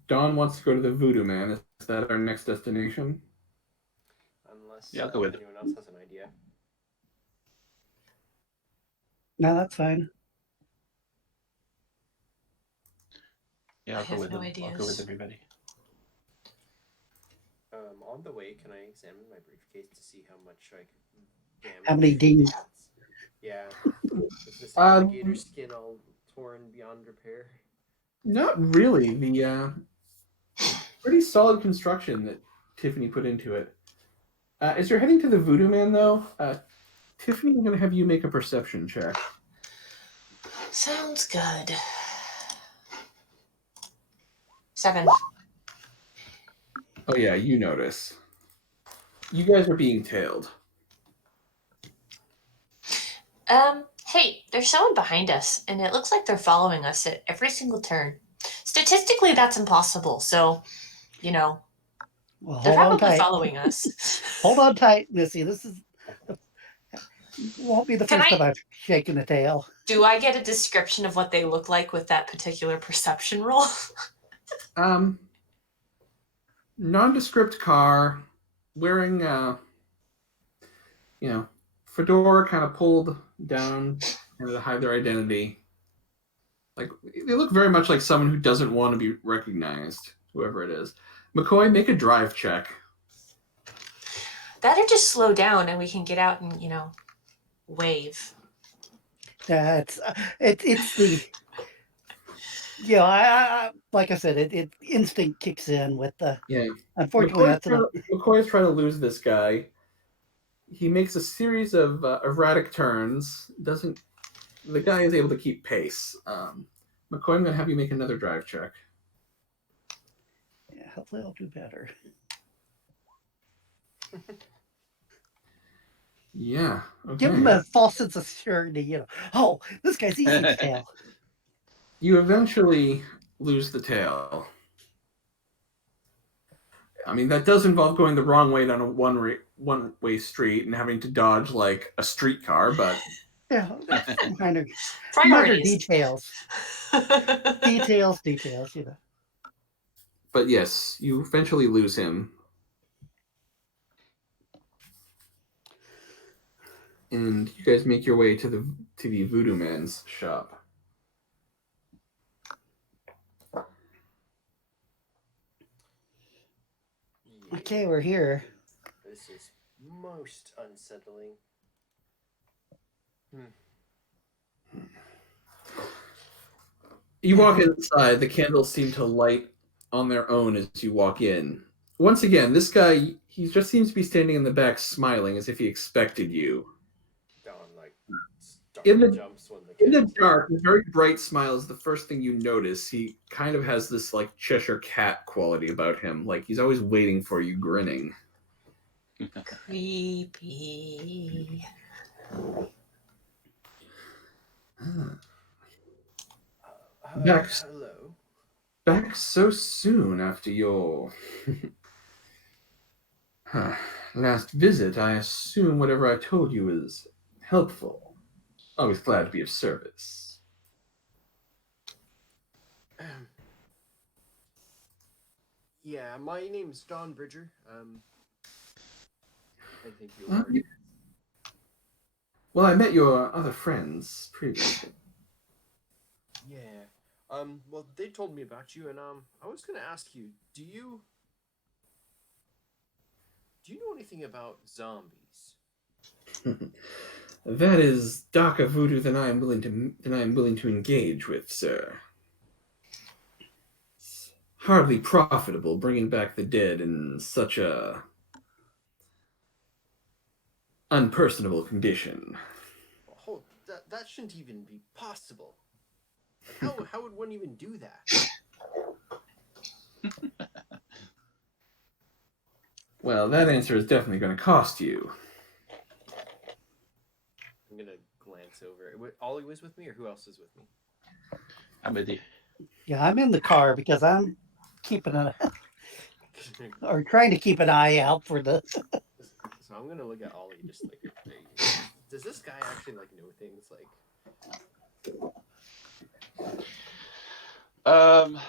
Dawn wants to go to the Voodoo Man. Is that our next destination? Unless Yeah, I'll go with it. anyone else has an idea. No, that's fine. Yeah, I'll I go have with no them. I'll go with ideas. everybody. On the way, can I examine my briefcase to see how much like damage? How many demons? Yeah. Is this alligator skin all torn beyond repair? Not really. The pretty solid construction that Tiffany put into it. As you're heading to the Voodoo Man, though, Tiffany, I'm going to have you make a perception check. Sounds good. 7. Oh yeah, you notice. You guys are being tailed. Hey, there's someone behind us, and it looks like they're following us at every single turn. Statistically, that's impossible, so, you know, Well, they're hold on probably tight. following us. Hold on tight, Missy. This is won't be the Can first I- time I've shaken a tail. Do I get a description of what they look like with that particular perception roll? Nondescript car, wearing fedora kind of pulled down to hide their identity. Like they look very much like someone who doesn't want to be recognized, whoever it is. McCoy, make a drive check. That or just slow down and we can get out and, wave. It's the I like I said, it instinct kicks in with the. Yeah. Unfortunately, McCoy's trying to lose this guy. He makes a series of erratic turns. The guy is able to keep pace. McCoy, I'm going to have you make another drive check. Yeah, hopefully I'll do better. Yeah. Okay. Give him a false sense of security. Oh, this guy's easy to tail. You eventually lose the tail. I mean, that does involve going the wrong way down a one-way street and having to dodge like a streetcar, but Yeah, minor Priorities. details. Details. But yes, you eventually lose him. And you guys make your way to the Voodoo Man's shop. Okay, we're here. This is most unsettling. You walk inside, the candles seem to light on their own as you walk in. Once again, this guy, he just seems to be standing in the back smiling as if he expected you. Don like In the jumps when the In the candles light. dark, a very bright smile is the first thing you notice. He kind of has this like Cheshire cat quality about him. Like he's always waiting for you, grinning. Creepy. Hello. Back so soon after your last visit. I assume whatever I told you is helpful. Always glad to be of service. Yeah, my name's Don Bridger. I think you are. Well, I met your other friends previously. Yeah. Well, they told me about you, and I was gonna ask you, do you know anything about zombies? That is darker voodoo than I am willing to engage with, sir. It's hardly profitable bringing back the dead in such a unpersonable condition. Oh, that shouldn't even be possible. Like, how would one even do that? Well, that answer is definitely going to cost you. I'm gonna glance over. Ollie was with me, or who else is with me? I'm with you. Yeah, I'm in the car because I'm keeping or trying to keep an eye out for the. So I'm gonna look at Ollie just like, does this guy actually like know things like? Trying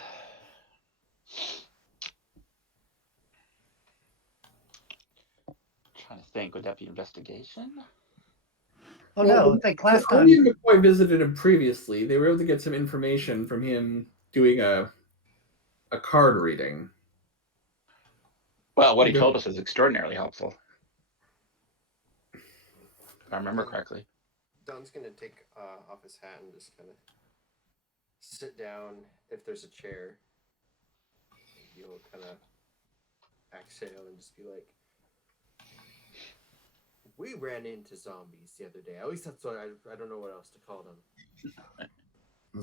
to think, would that be investigation? Oh no! I think last time. Ollie and McCoy visited him previously. They were able to get some information from him doing a card reading. Well, what he told us is extraordinarily helpful. If I remember correctly. Don's gonna take off his hat and just kind of sit down if there's a chair. You'll kind of exhale and just be like, we ran into zombies the other day. At least that's what I don't know what else to call them.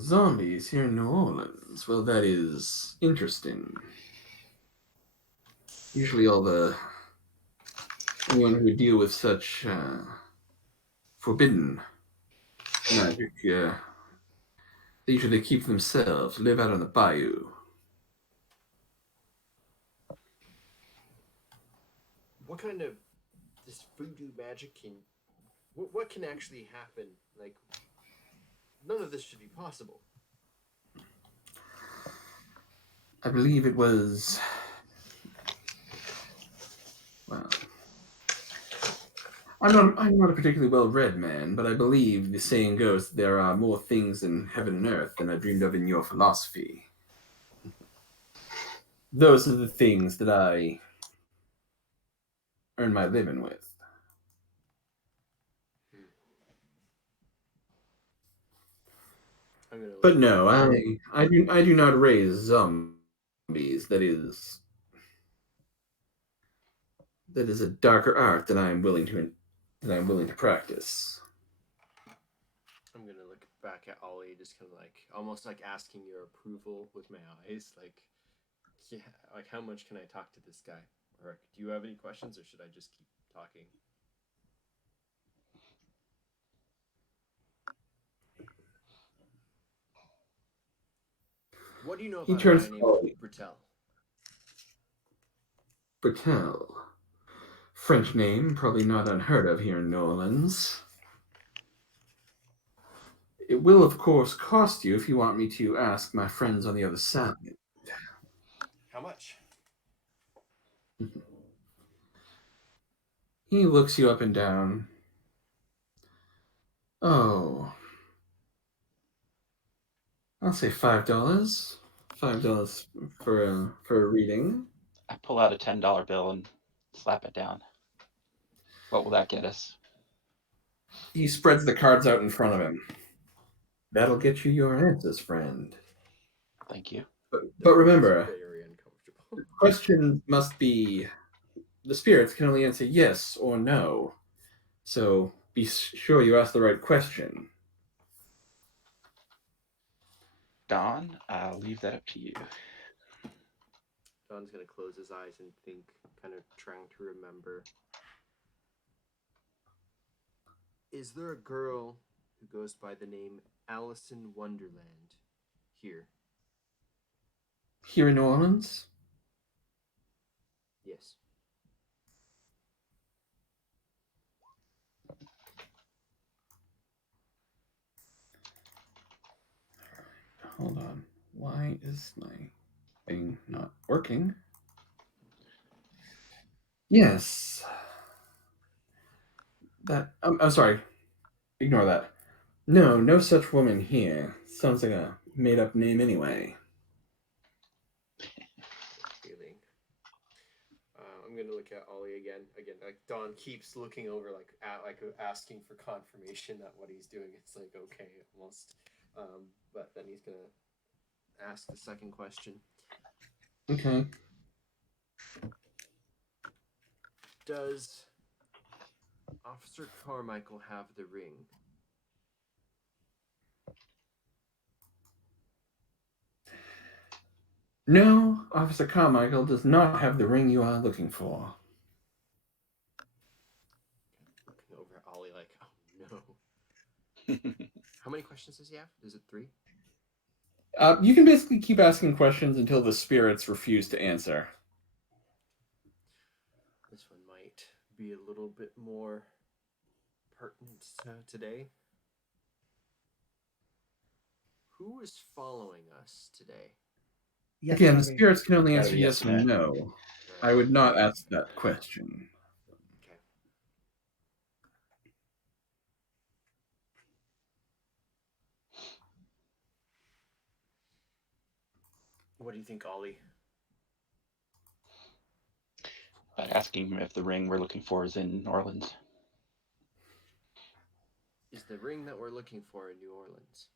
Zombies here in New Orleans. Well, that is interesting. Usually anyone who would deal with such forbidden magic, they usually keep themselves, live out on the bayou. What kind of this voodoo magic can? What can actually happen? Like, none of this should be possible. I believe it was. Well, I'm not a particularly well-read man, but I believe the saying goes that there are more things in heaven and earth than I dreamed of in your philosophy. Those are the things that I earn my living with. But no, I do not raise zombies. That is a darker art that I am willing to practice. I'm gonna look back at Ollie, just kind of like almost like asking your approval with my eyes, like, yeah, like how much can I talk to this guy? Or do you have any questions, or should I just keep talking? What do you know about a guy named Bertel? Bertel. French name, probably not unheard of here in New Orleans. It will, of course, cost you if you want me to ask my friends on the other side. How much? He looks you up and down. Oh, I'll say $5. $5 for a reading. I pull out a $10 bill and slap it down. What will that get us? He spreads the cards out in front of him. That'll get you your answers, friend. Thank you. But remember, Very uncomfortable. the question must be, the spirits can only answer yes or no. So be sure you ask the right question. Don, I'll leave that up to you. Don's gonna close his eyes and think, kind of trying to remember. Is there a girl who goes by the name Alice in Wonderland here? Here in New Orleans? Yes. Hold on. Why is my thing not working? Yes. I'm sorry. Ignore that. No such woman here. Sounds like a made-up name anyway. Feeling. I'm gonna look at Ollie again. Again, like Don keeps looking over, like asking for confirmation that what he's doing is like okay, almost. But then he's gonna ask the second question. Okay. Does Officer Carmichael have the ring? No, Officer Carmichael does not have the ring you are looking for. Looking over at Ollie like, oh no. How many questions does he have? Is it 3? You can basically keep asking questions until the spirits refuse to answer. This one might be a little bit more pertinent today. Who is following us today? Yes, Again, the Bobby. spirits can only Gotta answer be yes or no. I would not ask that question. Okay. What do you think, Ollie? About asking him if the ring we're looking for is in New Orleans. Is the ring that we're looking for in New Orleans?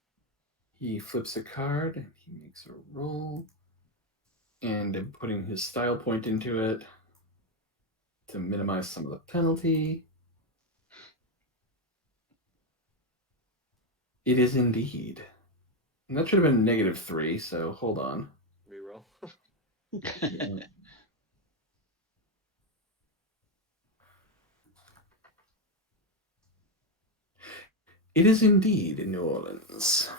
He flips a card, and he makes a roll, and I'm putting his style point into it to minimize some of the penalty. It is indeed. And that should have been -3, so hold on. Reroll. Yeah. It is indeed in New Orleans.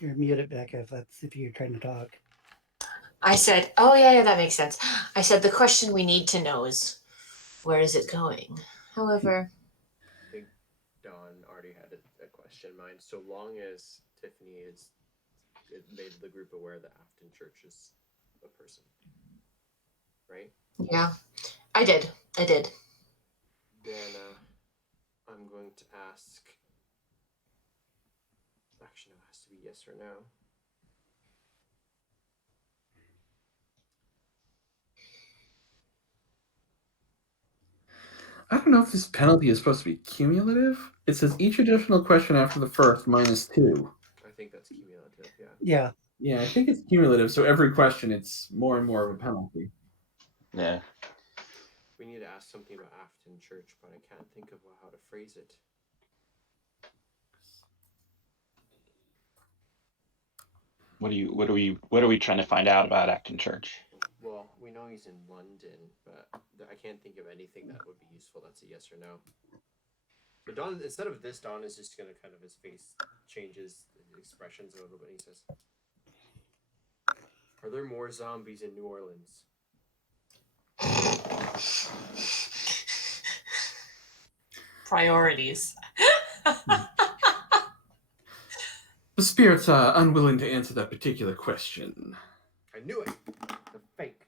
You're muted, Becca, if you're trying to talk. I said, oh, yeah, that makes sense. I said, the question we need to know is, where is it going? However, I think Don already had a question in mind. So long as Tiffany made the group aware that Afton Church is a person, right? yeah, I did. Then I'm going to ask. Actually, no, it has to be yes or no. I don't know if this penalty is supposed to be cumulative. It says each additional question after the first -2. I think that's cumulative, yeah. Yeah. Yeah, I think it's cumulative, so every question it's more and more of a penalty. Yeah. We need to ask something about Afton Church, but I can't think of how to phrase it. What are we trying to find out about Acton Church? Well, we know he's in London, but I can't think of anything that would be useful. That's a yes or no. But Don, instead of this, Don is just gonna kind of his face changes expressions a little bit. He says, "Are there more zombies in New Orleans?" Priorities. The spirits are unwilling to answer that particular question. I knew it. The fake.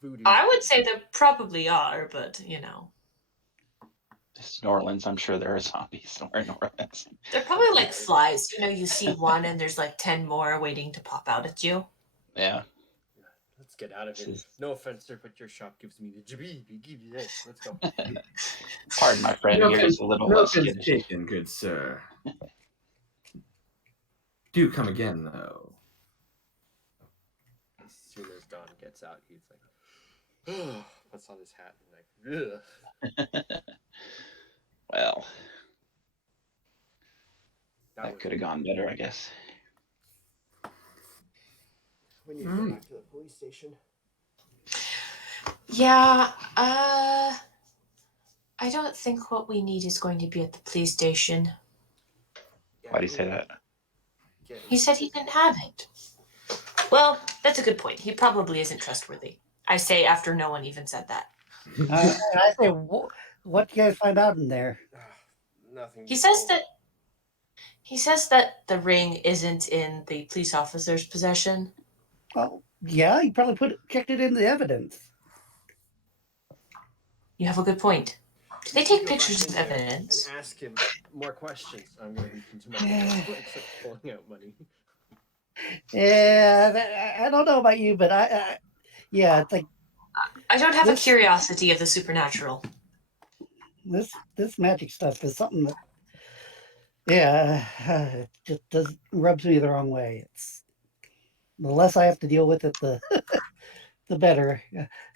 Voodoo. I would say there probably are, but it's New Orleans. I'm sure there are zombies somewhere in New Orleans. They're probably like flies. You know, you see one and there's like 10 more waiting to pop out at you. Yeah. Let's get out of here. This is- No offense, sir, but your shop gives me the jabby. Give you this. Let's go. Pardon my friend, you're just a little no less offense skittish. taken, good sir. Do come again, though. As soon as Don gets out, he's like, oh, puts on his hat and like, ugh. Well, That that was- could have gone better, I guess. We need to go back to the police station. Yeah, I don't think what we need is going to be at the police station. Yeah, Why do you say that? He said he didn't have it. Well, that's a good point. He probably isn't trustworthy. I say after no one even said that. I say, what do you guys find out in there? Nothing. He says that the ring isn't in the police officer's possession. Well, yeah, you probably checked it in the evidence. You have a good point. Do they take pictures of evidence? And ask him more questions. I'm going to reach into my wallet, except pulling out money. Yeah, I don't know about you, but yeah, it's like I don't have a This- curiosity of the supernatural. this magic stuff is something that, yeah, it just rubs me the wrong way. It's the less I have to deal with it, the the better.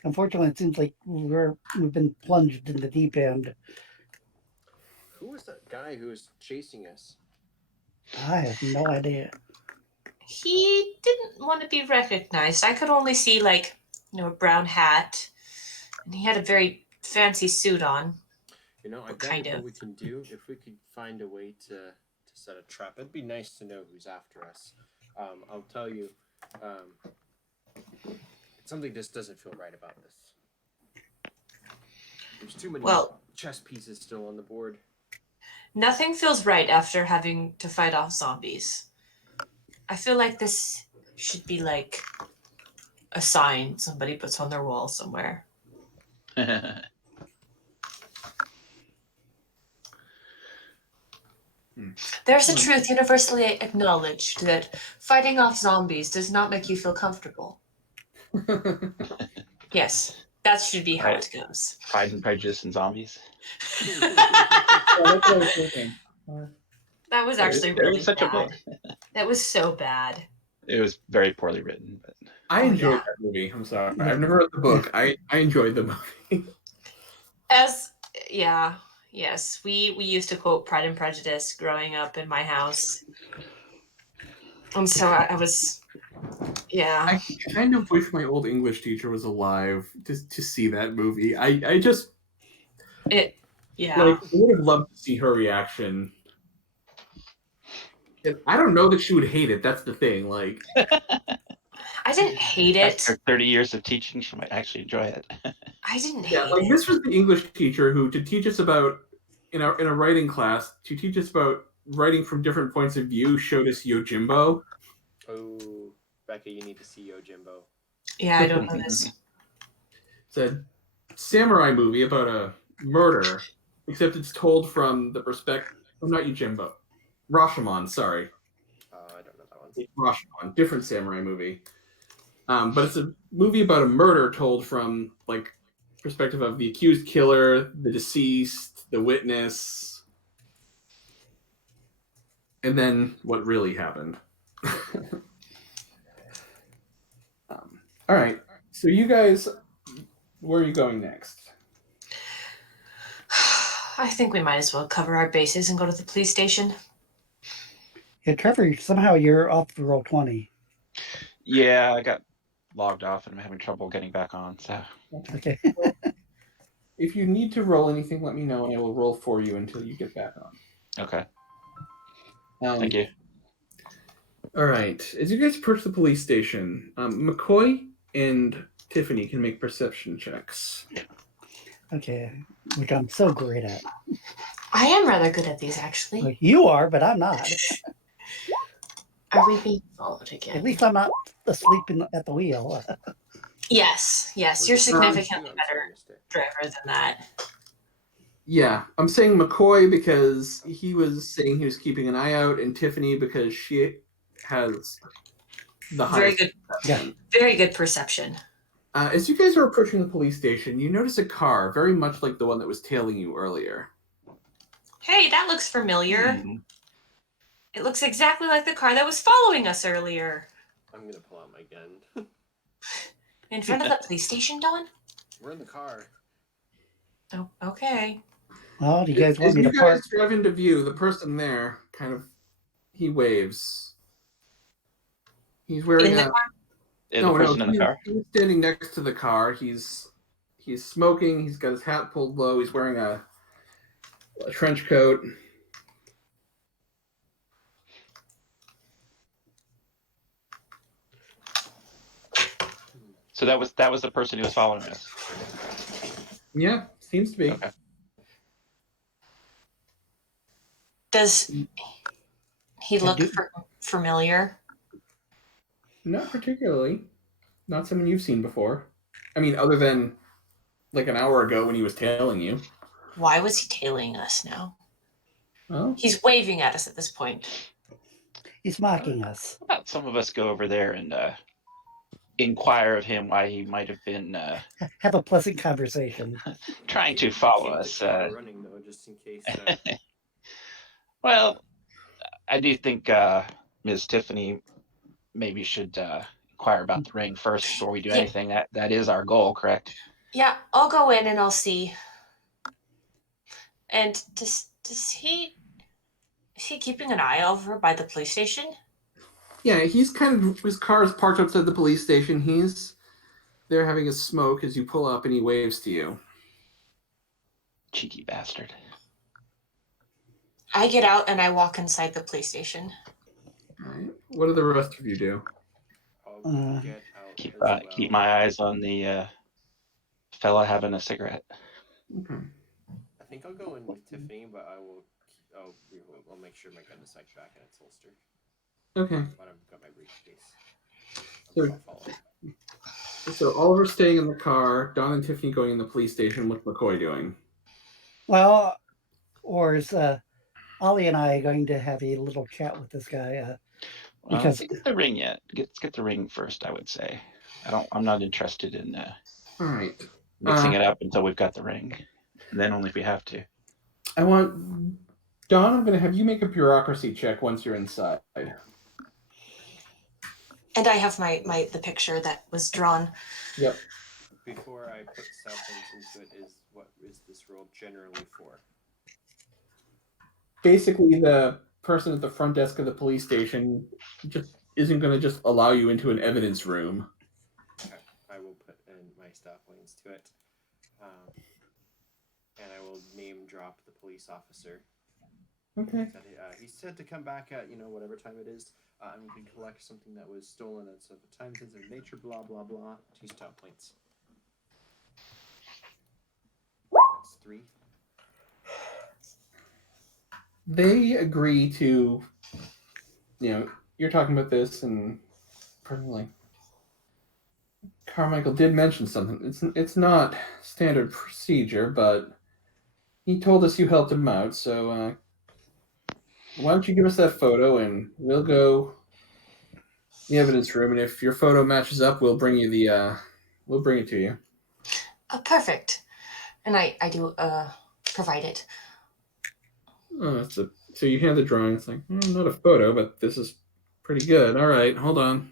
Unfortunately, it seems like we've been plunged in the deep end. Who was that guy who was chasing us? I have no idea. He didn't want to be recognized. I could only see a brown hat, and he had a very fancy suit on. You know, I What bet kind what of? we can do if we could find a way to set a trap. It'd be nice to know who's after us. I'll tell you, something just doesn't feel right about this. There's too many chess pieces still on the board. Nothing feels right after having to fight off zombies. I feel like this should be like a sign somebody puts on their wall somewhere. There's a truth universally acknowledged that fighting off zombies does not make you feel comfortable. Yes, that should be how it goes. Pride and Prejudice and Zombies. Yeah, that's what I was thinking. That was actually It really was such a bad. book. That was so bad. It was very poorly written, but I Oh, enjoyed yeah. that movie. I'm sorry. I've never read the book. I enjoyed the movie. Yes, we used to quote Pride and Prejudice growing up in my house. And so I was, yeah. I kind of wish my old English teacher was alive to see that movie. I just Yeah. like would have loved to see her reaction. And I don't know that she would hate it. That's the thing. Like, I didn't hate it. after 30 years of teaching, she might actually enjoy it. I didn't hate yeah, like it. this was the English teacher who, to teach us about in a writing class, to teach us about writing from different points of view, showed us Yojimbo. Oh, Becca, you need to see Yojimbo. Yeah, I don't know this. It's a samurai movie about a murder, except it's told from the perspective. Oh, not Yojimbo. Rashomon, sorry. I don't know that one. Rashomon, different samurai movie. But it's a movie about a murder told from like perspective of the accused killer, the deceased, the witness, and then what really happened. All right. So you guys, where are you going next? I think we might as well cover our bases and go to the police station. Yeah, Trevor, somehow you're off the roll 20. Yeah, I got logged off and I'm having trouble getting back on. So Okay. If you need to roll anything, let me know, and I will roll for you until you get back on. okay, thank you. All right. As you guys approach the police station, McCoy and Tiffany can make perception checks. Okay. Which I'm so great at. I am rather good at these, actually. Like, you are, but I'm not. Are we being followed At again? least I'm not asleep at the wheel. Yes, Was you're it- significantly I'm better sorry, mister. driver than that. Yeah, I'm saying McCoy because he was saying he was keeping an eye out, and Tiffany because she has the Very highest good. perception. Very good perception. As you guys are approaching the police station, you notice a car very much like the one that was tailing you earlier. Hey, that looks familiar. Hmm. It looks exactly like the car that was following us earlier. I'm gonna pull out my gun. In front of the police station, Dawn? We're in the car. Oh, okay. Well, do you guys As want me you to guys park? drive into view, the person there he waves. He's wearing In the a car? The person in the car. He's standing next to the car. He's smoking. He's got his hat pulled low. He's wearing a trench coat. So that was the person who was following us. Yeah, seems to be. Okay. Does he look familiar? Not particularly. Not someone you've seen before. I mean, other than like an hour ago when he was tailing you. Why was he tailing us now? Well, He's waving at us at this point. He's mocking us. How about some of us go over there and inquire of him why he might have been Have a pleasant conversation. trying to follow Keep us. the car running though, just in case. Well, I do think Ms. Tiffany maybe should inquire about the ring first before we do Yeah. anything. That is our goal, correct? Yeah, I'll go in and I'll see. And does he is he keeping an eye over by the police station? yeah, his car is parked outside the police station. He's there having a smoke as you pull up, and he waves to you. Cheeky bastard. I get out and I walk inside the police station. All right. What do the rest of you do? I'll get out. Keep as well. keep my eyes on the fella having a cigarette. Okay. I think I'll go in with Tiffany, but I'll make sure my gun is like back in its holster. Okay. But I've got my briefcase. So- I'll follow. So Oliver's staying in the car. Don and Tiffany going in the police station. What's McCoy doing? Well, or is Ollie and I going to have a little chat with this guy? Because- Let's get the ring yet. Let's get the ring first, I would say. I'm not interested in All right. mixing it up until we've got the ring. And then only if we have to. I want Don. I'm going to have you make a bureaucracy check once you're inside. And I have the picture that was drawn. Yep. Before I put self-sense into it, what is this role generally for? Basically, the person at the front desk of the police station just isn't going to just allow you into an evidence room. Okay. I will put in my staff lanes to it. And I will name drop the police officer. Okay. He said to come back at whatever time it is. And we can collect something that was stolen that's of a time-sensitive nature. Blah blah blah. 2 stop points. That's 3. They agree to, you're talking about this, and personally, Carmichael did mention something. It's not standard procedure, but he told us you helped him out, so why don't you give us that photo and we'll go in the evidence room, and if your photo matches up, we'll bring you we'll bring it to you. Oh, perfect. And I do provide it. Oh, so you hand the drawing. It's like, not a photo, but this is pretty good. All right, hold on.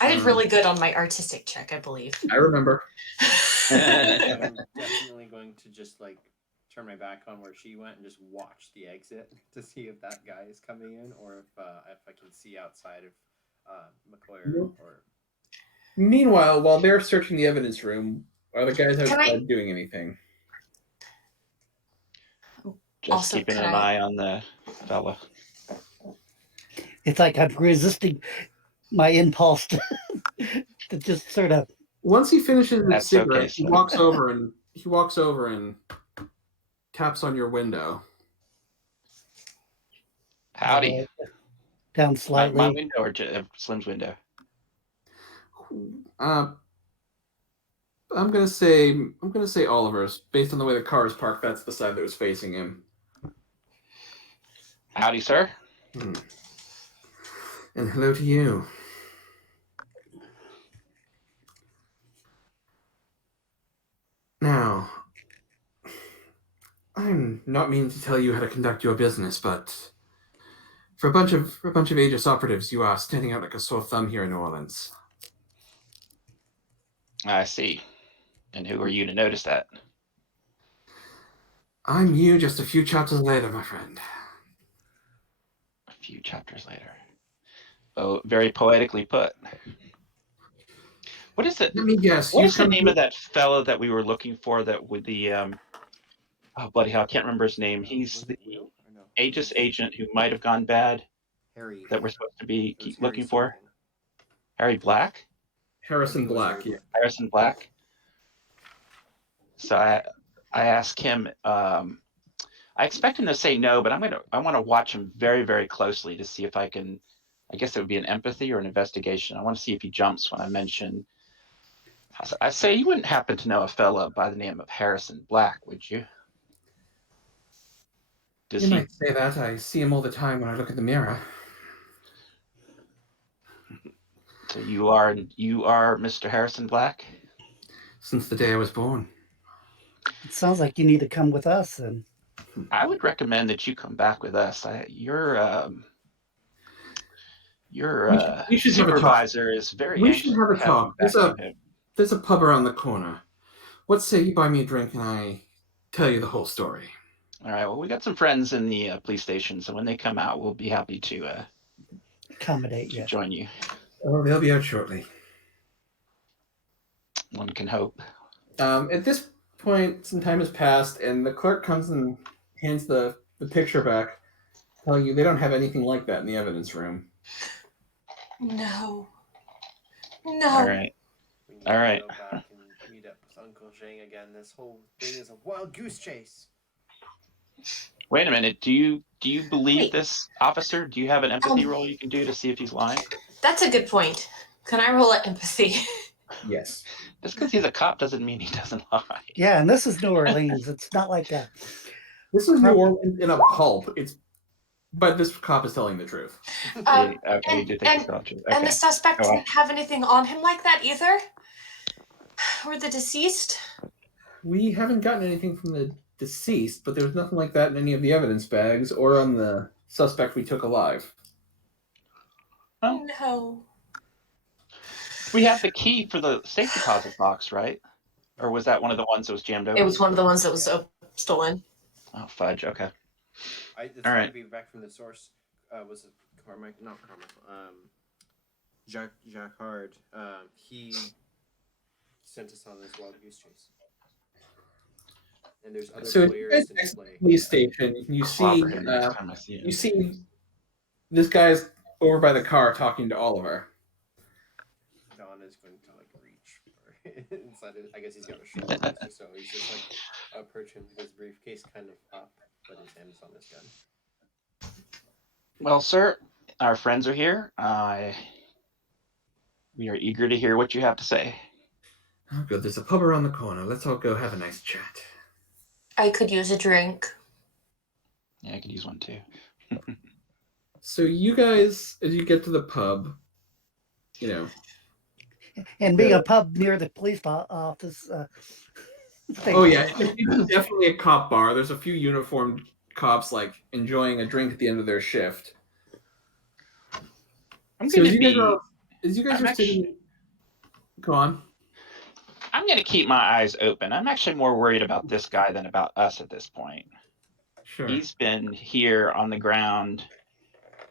I did really good on my artistic check, I believe. I remember. I'm definitely going to just turn my back on where she went and just watch the exit to see if that guy is coming in or if I can see outside of McCoy or. Meanwhile, while they're searching the evidence room, are the guys Can outside doing anything? Just Also, keeping can an I- eye on the fella. It's like I'm resisting my impulse to just sort of. Once he finishes his That's cigarette, okay, he Slim. walks over and taps on your window. Howdy. Down My slightly. window or Slim's window? I'm gonna say Oliver's. Based on the way the car is parked, that's the side that was facing him. Howdy, sir. And hello to you. Now, I'm not meaning to tell you how to conduct your business, but for a bunch of Aegis operatives, you are standing out like a sore thumb here in New Orleans. I see. And who are you to notice that? I'm you just a few chapters later, my friend. A few chapters later. Oh, very poetically put. What is it? Let me guess. What you is the come name to- of that fellow that we were looking for? That with the oh bloody hell, I can't remember his name. He's Was the it Will or no? Aegis agent who might have gone bad Harry. that we're supposed to be It was keep Harry looking for. something. Harry Black, I Harrison think it was Black. Harry Yeah. Harrison Black. So I asked him. I expect him to say no, but I want to watch him very, very closely to see if I can. I guess it would be an empathy or an investigation. I want to see if he jumps when I mention. I say you wouldn't happen to know a fella by the name of Harrison Black, would you? Does You he? might say that. I see him all the time when I look at the mirror. So you are Mr. Harrison Black? Since the day I was born. It sounds like you need to come with us, and I would recommend that you come back with us. Your We should have a talk. supervisor is very We anxious should have a to have you talk. back to him. There's a pub around the corner. What say you buy me a drink and I tell you the whole story? All right. Well, we got some friends in the police station, so when they come out, we'll be happy to accommodate you. join you. Oh, they'll be out shortly. One can hope. At this point, some time has passed, and the clerk comes and hands the picture back, telling you they don't have anything like that in the evidence room. No. All right. We need All to right. go back and meet up with Uncle Zheng again. This whole thing is a wild goose chase. Wait a minute. Do you believe Wait. this officer? Do you have an empathy Um, roll you can do to see if he's lying? That's a good point. Can I roll at empathy? Yes. Just because he's a cop doesn't mean he doesn't lie. Yeah, and this is New Orleans. It's not like that. This is New Orleans in a pulp. But this cop is telling the truth. Um, Okay, you do think it's not true. And Okay. the suspect Go on. didn't have anything on him like that either? Or the deceased? We haven't gotten anything from the deceased, but there's nothing like that in any of the evidence bags or on the suspect we took alive. Well, No. we have the key for the safe deposit box, right? Or was that one of the ones that was jammed open? It was one of the ones that was stolen. Oh, fudge. Okay. It's All got right. to be back from the source. Was it Carmichael? Not Carmichael. Jacques Hard. He sent us on this wild goose chase. And there's other So players in at the play. police station, you see Clobber him next time I see him. you see this guy's over by the car talking to Oliver. Don is going to like reach for inside it. I guess he's got a shoulder holster, so he's just like approaching with his briefcase kind of up, but his hand is on his gun. Well, sir, our friends are here. We are eager to hear what you have to say. Oh, good. There's a pub around the corner. Let's all go have a nice chat. I could use a drink. Yeah, I could use one too. So you guys, as you get to the pub, you know, And being Yeah. a pub near the police office. oh yeah, it's definitely a cop bar. There's a few uniformed cops like enjoying a drink at the end of their shift. I'm So going as to you guys be. are, as you guys I'm are sitting, go on. I'm going to keep my eyes open. I'm actually more worried about this guy than about us at this point. Sure. He's been here on the ground,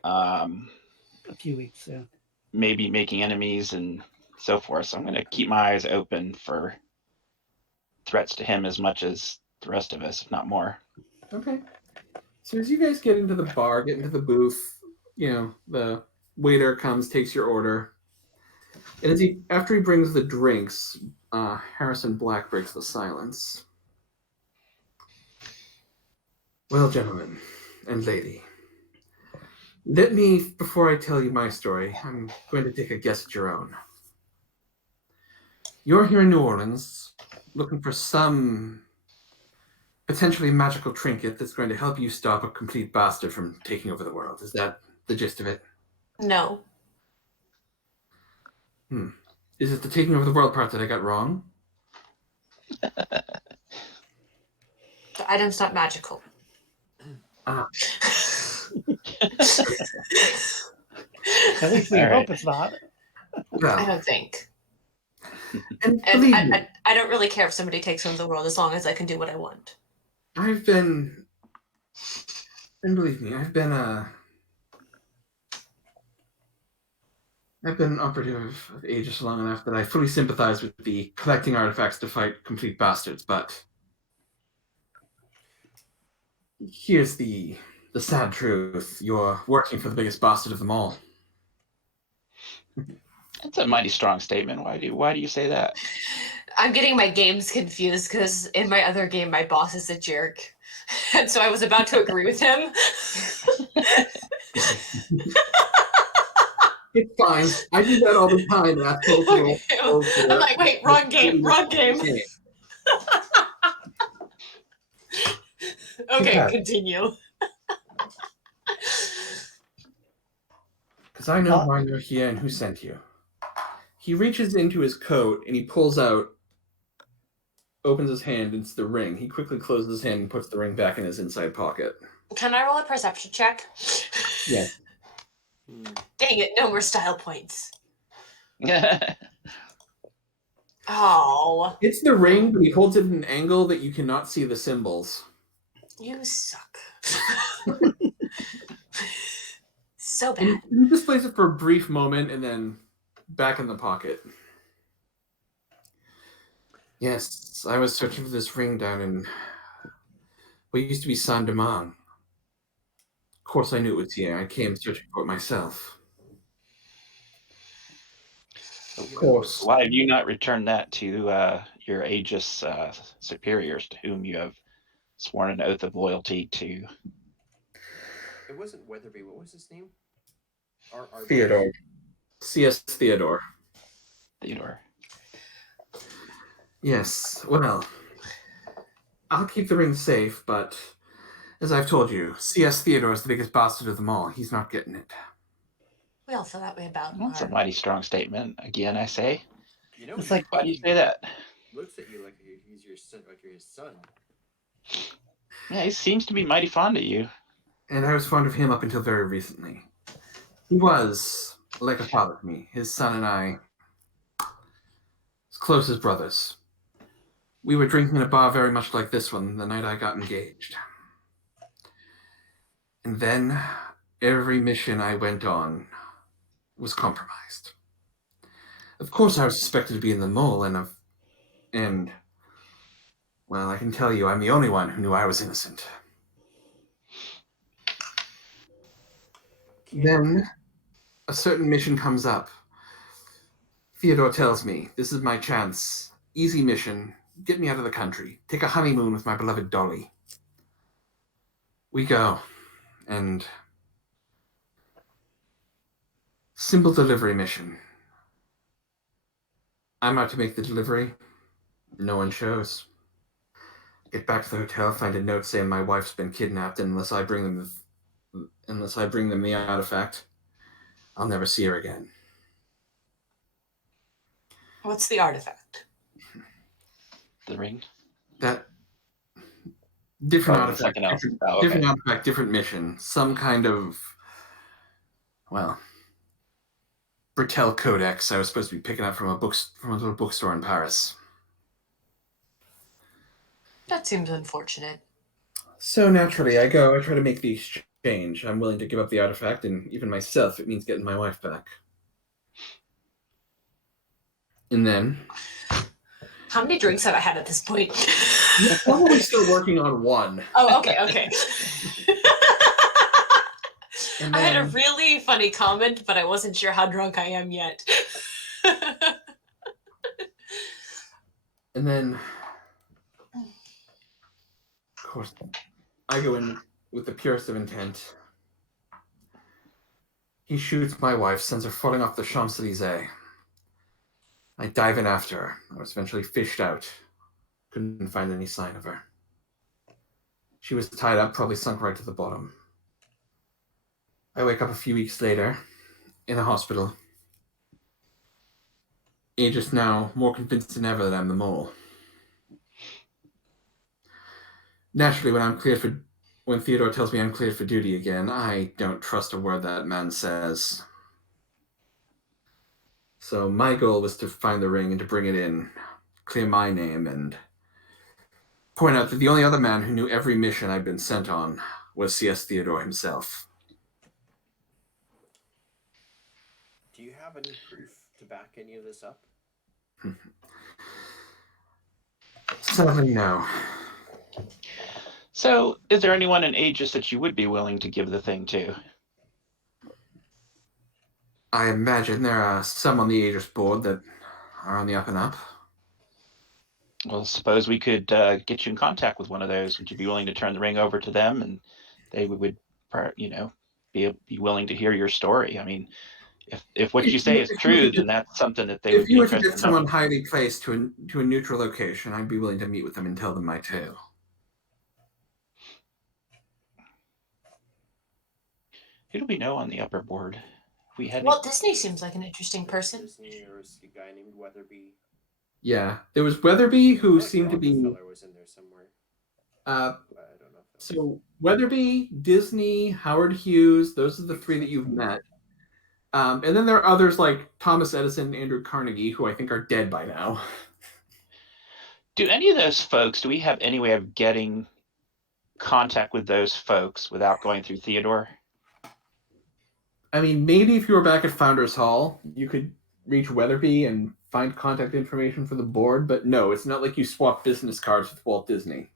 A few weeks, yeah. maybe making enemies and so forth. So I'm going to keep my eyes open for threats to him as much as the rest of us, if not more. Okay. So as you guys get into the bar, get into the booth, you know, the waiter comes, takes your order. And after he brings the drinks, Harrison Black breaks the silence. Well, gentlemen and lady, let me, before I tell you my story, I'm going to take a guess at your own. You're here in New Orleans looking for some potentially magical trinket that's going to help you stop a complete bastard from taking over the world. Is that the gist of it? No. Is it the taking over the world part that I got wrong? The item's not magical. Ah. At least we All hope right. it's not. I Well, don't think. and And believe me, I don't really care if somebody takes over the world as long as I can do what I want. I've been, and believe me, I've been an operative of Aegis long enough that I fully sympathize with the collecting artifacts to fight complete bastards, but here's the sad truth. You're working for the biggest bastard of them all. That's a mighty strong statement. Why do you say that? I'm getting my games confused because in my other game, my boss is a jerk. And so I was about to agree with him. It's fine. I do that all the time. That's Okay. I'm like, wait, wrong game. Okay, Yeah. continue. Because I know why you're here and who sent you. He reaches into his coat and he pulls out, opens his hand, and it's the ring. He quickly closes his hand and puts the ring back in his inside pocket. Can I roll a perception check? Yeah. Dang it, no more style points. Oh, It's the ring, but he holds it at an angle that you cannot see the symbols. you suck. So And bad. he displays it for a brief moment and then back in the pocket. Yes, I was searching for this ring down in what used to be Saint-Domingue. Of course I knew it was here. I came searching for it myself. Of course. Why have you not returned that to your Aegis superiors, to whom you have sworn an oath of loyalty to? It wasn't Weatherby. What was his name? Our Theodore. C.S. Theodore. Theodore. Yes, well, I'll keep the ring safe, but as I've told you, C.S. Theodore is the biggest bastard of them all. He's not getting it. We all feel that way about That's a our... mighty strong statement. Again, I say. You know, It's like- Why do you say that? looks at you like he's your son, like you're his son. Yeah, he seems to be mighty fond of you. And I was fond of him up until very recently. He was like a father to me. His son and I, as close as brothers. We were drinking in a bar very much like this one the night I got engaged. And then every mission I went on was compromised. Of course, I was suspected to be in the mole, and well, I can tell you, I'm the only one who knew I was innocent. Then a certain mission comes up. Theodore tells me, this is my chance. Easy mission. Get me out of the country. Take a honeymoon with my beloved Dolly. We go. And simple delivery mission. I'm out to make the delivery. No one shows. Get back to the hotel, find a note saying my wife's been kidnapped, and unless I bring them the artifact, I'll never see her again. What's the artifact? The ring. That different Oh, artifact, something else. different, Oh, okay. different artifact, different mission. Some kind of, well, Bertel Codex I was supposed to be picking up from a little bookstore in Paris. That seems unfortunate. So naturally, I try to make the exchange. I'm willing to give up the artifact, and even myself, it means getting my wife back. And then, How many drinks have I had at this point? I'm probably still working on one. Oh, okay. And I had a then, really funny comment, but I wasn't sure how drunk I am yet. and then, of course, I go in with the purest of intent. He shoots my wife, sends her falling off the Champs-Elysees. I dive in after her. I was eventually fished out. Couldn't find any sign of her. She was tied up, probably sunk right to the bottom. I wake up a few weeks later in a hospital. Aegis now more convinced than ever that I'm the mole. Naturally, when Theodore tells me I'm cleared for duty again, I don't trust a word that man says. So my goal was to find the ring and to bring it in, clear my name, and point out that the only other man who knew every mission I'd been sent on was C.S. Theodore himself. Do you have any proof to back any of this up? Sadly, no. So, is there anyone in Aegis that you would be willing to give the thing to? I imagine there are some on the Aegis board that are on the up and up. Well, suppose we could get you in contact with one of those. Would you be willing to turn the ring over to them, and they would be willing to hear your story? I mean, if what you say is true, then that's something that they would If be you were to interested get in someone knowing. highly placed to a neutral location, I'd be willing to meet with them and tell them my tale. Who do we know on the upper board? If we had Walt Disney seems like an interesting person. Disney, or is a guy named Weatherby? Yeah, there was Weatherby, I who feel like seemed to be. Rockefeller was in there somewhere. Uh, But I don't know. If so Weatherby, Disney, Howard Hughes. Those are the three that you've met. And then there are others like Thomas Edison and Andrew Carnegie, who I think are dead by now. Do any of those folks? Do we have any way of getting contact with those folks without going through Theodore? I mean, maybe if you were back at Founders Hall, you could reach Weatherby and find contact information for the board, but no, it's not like you swap business cards with Walt Disney.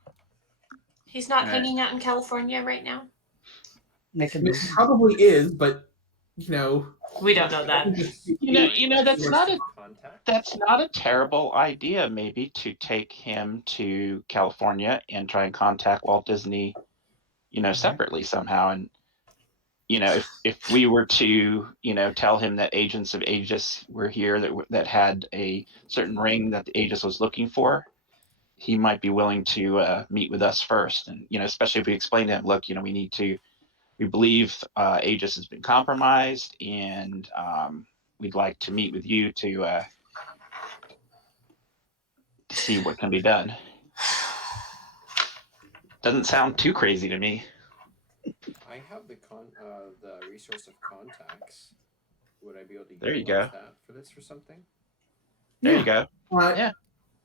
He's not Right. hanging out in California right now. Making It probably is, but We don't know that. That's not a terrible idea. Maybe to take him to California and try and contact Walt Disney, separately somehow. And if we were to tell him that agents of Aegis were here that had a certain ring that the Aegis was looking for, he might be willing to meet with us first. And especially if we explain to him, look, we believe Aegis has been compromised, and we'd like to meet with you to see what can be done. Doesn't sound too crazy to me. I have the resource of contacts. Would I be able to There you utilize go. that for this or something? There you go. Yeah.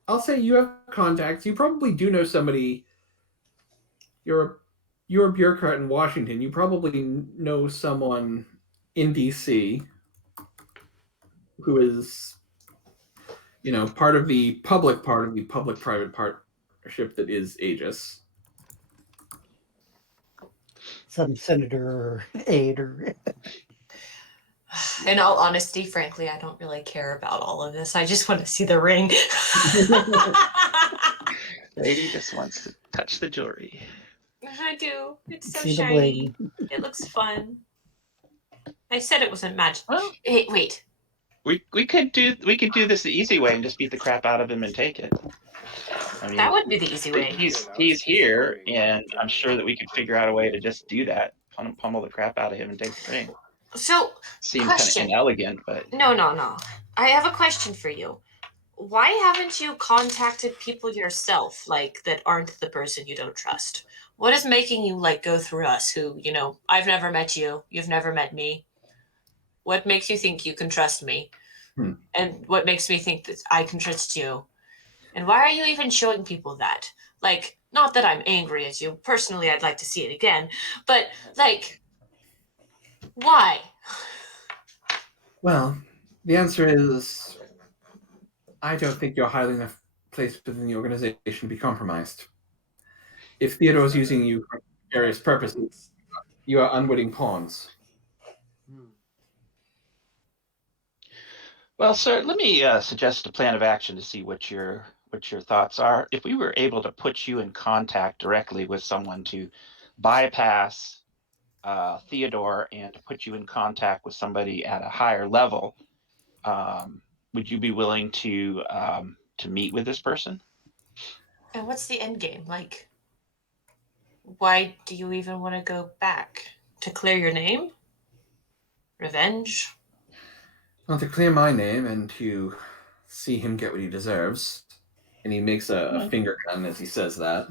I'll say you have contacts. You probably do know somebody. You're a bureaucrat in Washington. You probably know someone in D.C. who is, part of the public-private partnership that is Aegis. some senator or aide or In all honesty, frankly, I don't really care about all of this. I just want to see the ring. Lady just wants to touch the jewelry. I do. It's so see the shiny. bling. It looks fun. I said it wasn't magic. Well, Hey, wait. we could do this the easy way and just beat the crap out of him and take it. I mean, That would be the easy way. he's here, and I'm sure that we could figure out a way to just do that, pummel the crap out of him and take the ring. So, Seems kind of question. inelegant, but No. I have a question for you. Why haven't you contacted people yourself, that aren't the person you don't trust? What is making you go through us who, I've never met you, you've never met me? What makes you think you can trust me? And what makes me think that I can trust you? And why are you even showing people that? Not that I'm angry at you. Personally, I'd like to see it again. But, why? Well, the answer is I don't think you're highly enough placed within the organization to be compromised. If Theodore's using you for various purposes, you are unwitting pawns. Well, sir, let me suggest a plan of action to see what your thoughts are. If we were able to put you in contact directly with someone to bypass Theodore and to put you in contact with somebody at a higher level, would you be willing to meet with this person? And what's the end game? Like, why do you even want to go back? To clear your name? Revenge? Well, to clear my name and to see him get what he deserves. And he makes a finger gun as he says that.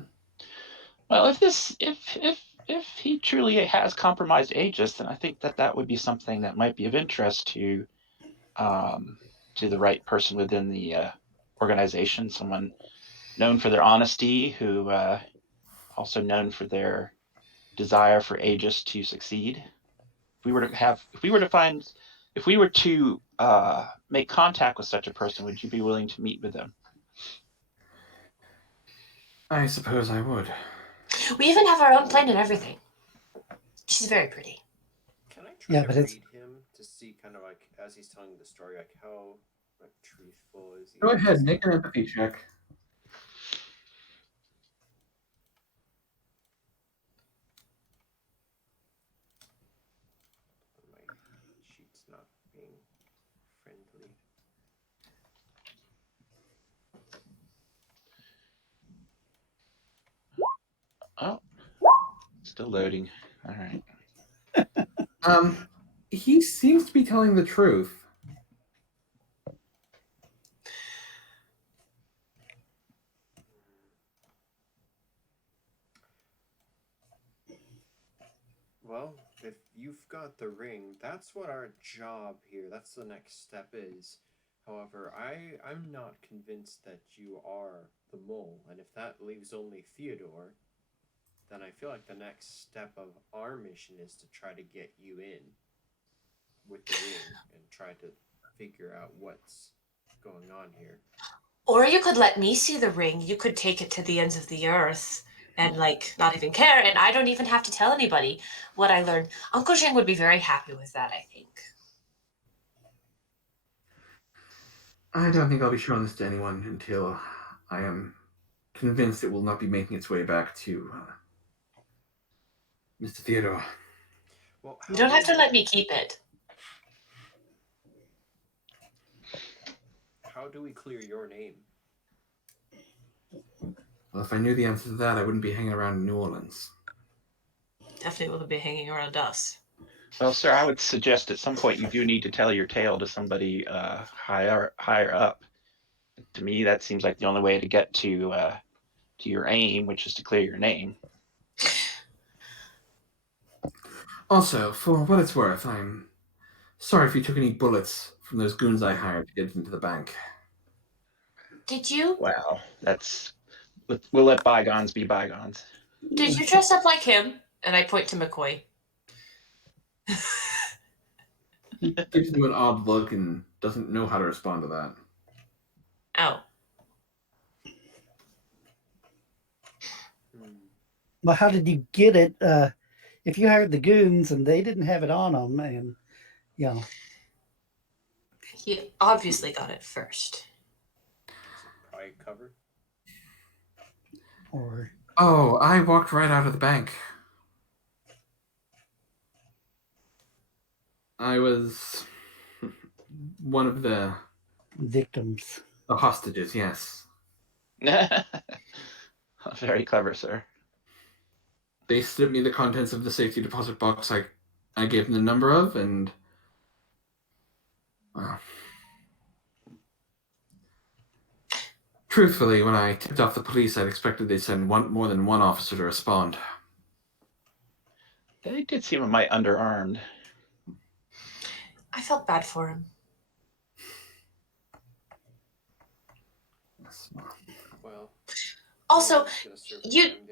Well, if he truly has compromised Aegis, then I think that would be something that might be of interest to the right person within the organization, someone known for their honesty, who also known for their desire for Aegis to succeed. If we were to make contact with such a person, would you be willing to meet with them? I suppose I would. We even have our own plane and everything. She's very pretty. Can I try Yeah, to but it's- read him to see kind of like as he's telling the story, like how like truthful is he? Go ahead, make an empathy check. My sheet's not being friendly. Oh, still loading. All right. He seems to be telling the truth. Well, if you've got the ring, that's what our job here. That's the next step is. However, I'm not convinced that you are the mole, and if that leaves only Theodore, then I feel like the next step of our mission is to try to get you in with the ring and try to figure out what's going on here. Or you could let me see the ring. You could take it to the ends of the earth and, like, not even care. And I don't even have to tell anybody what I learned. Uncle Zheng would be very happy with that, I think. I don't think I'll be showing this to anyone until I am convinced it will not be making its way back to Mr. Theodore. Well, You don't have to let me keep it. How do we clear your name? Well, if I knew the answer to that, I wouldn't be hanging around in New Orleans. Definitely wouldn't be hanging around us. Well, sir, I would suggest at some point you do need to tell your tale to somebody higher up. To me, that seems like the only way to get to your aim, which is to clear your name. Also, for what it's worth, I'm sorry if you took any bullets from those goons I hired to get into the bank. Did you? Wow, we'll let bygones be bygones. Did you dress up like him? And I point to McCoy. Gives you an odd look and doesn't know how to respond to that. Oh. Well, how did you get it? If you hired the goons and they didn't have it on them, and you know, He obviously got it first. Probably cover. or Oh, I walked right out of the bank. I was one of the victims. hostages, yes. Very clever, sir. They slipped me the contents of the safety deposit box I gave them the number of, and well, truthfully, when I tipped off the police, I'd expected they'd send more than one officer to respond. They did seem a mite underarmed. I felt bad for him. Well. Also, I'm gonna serve you- time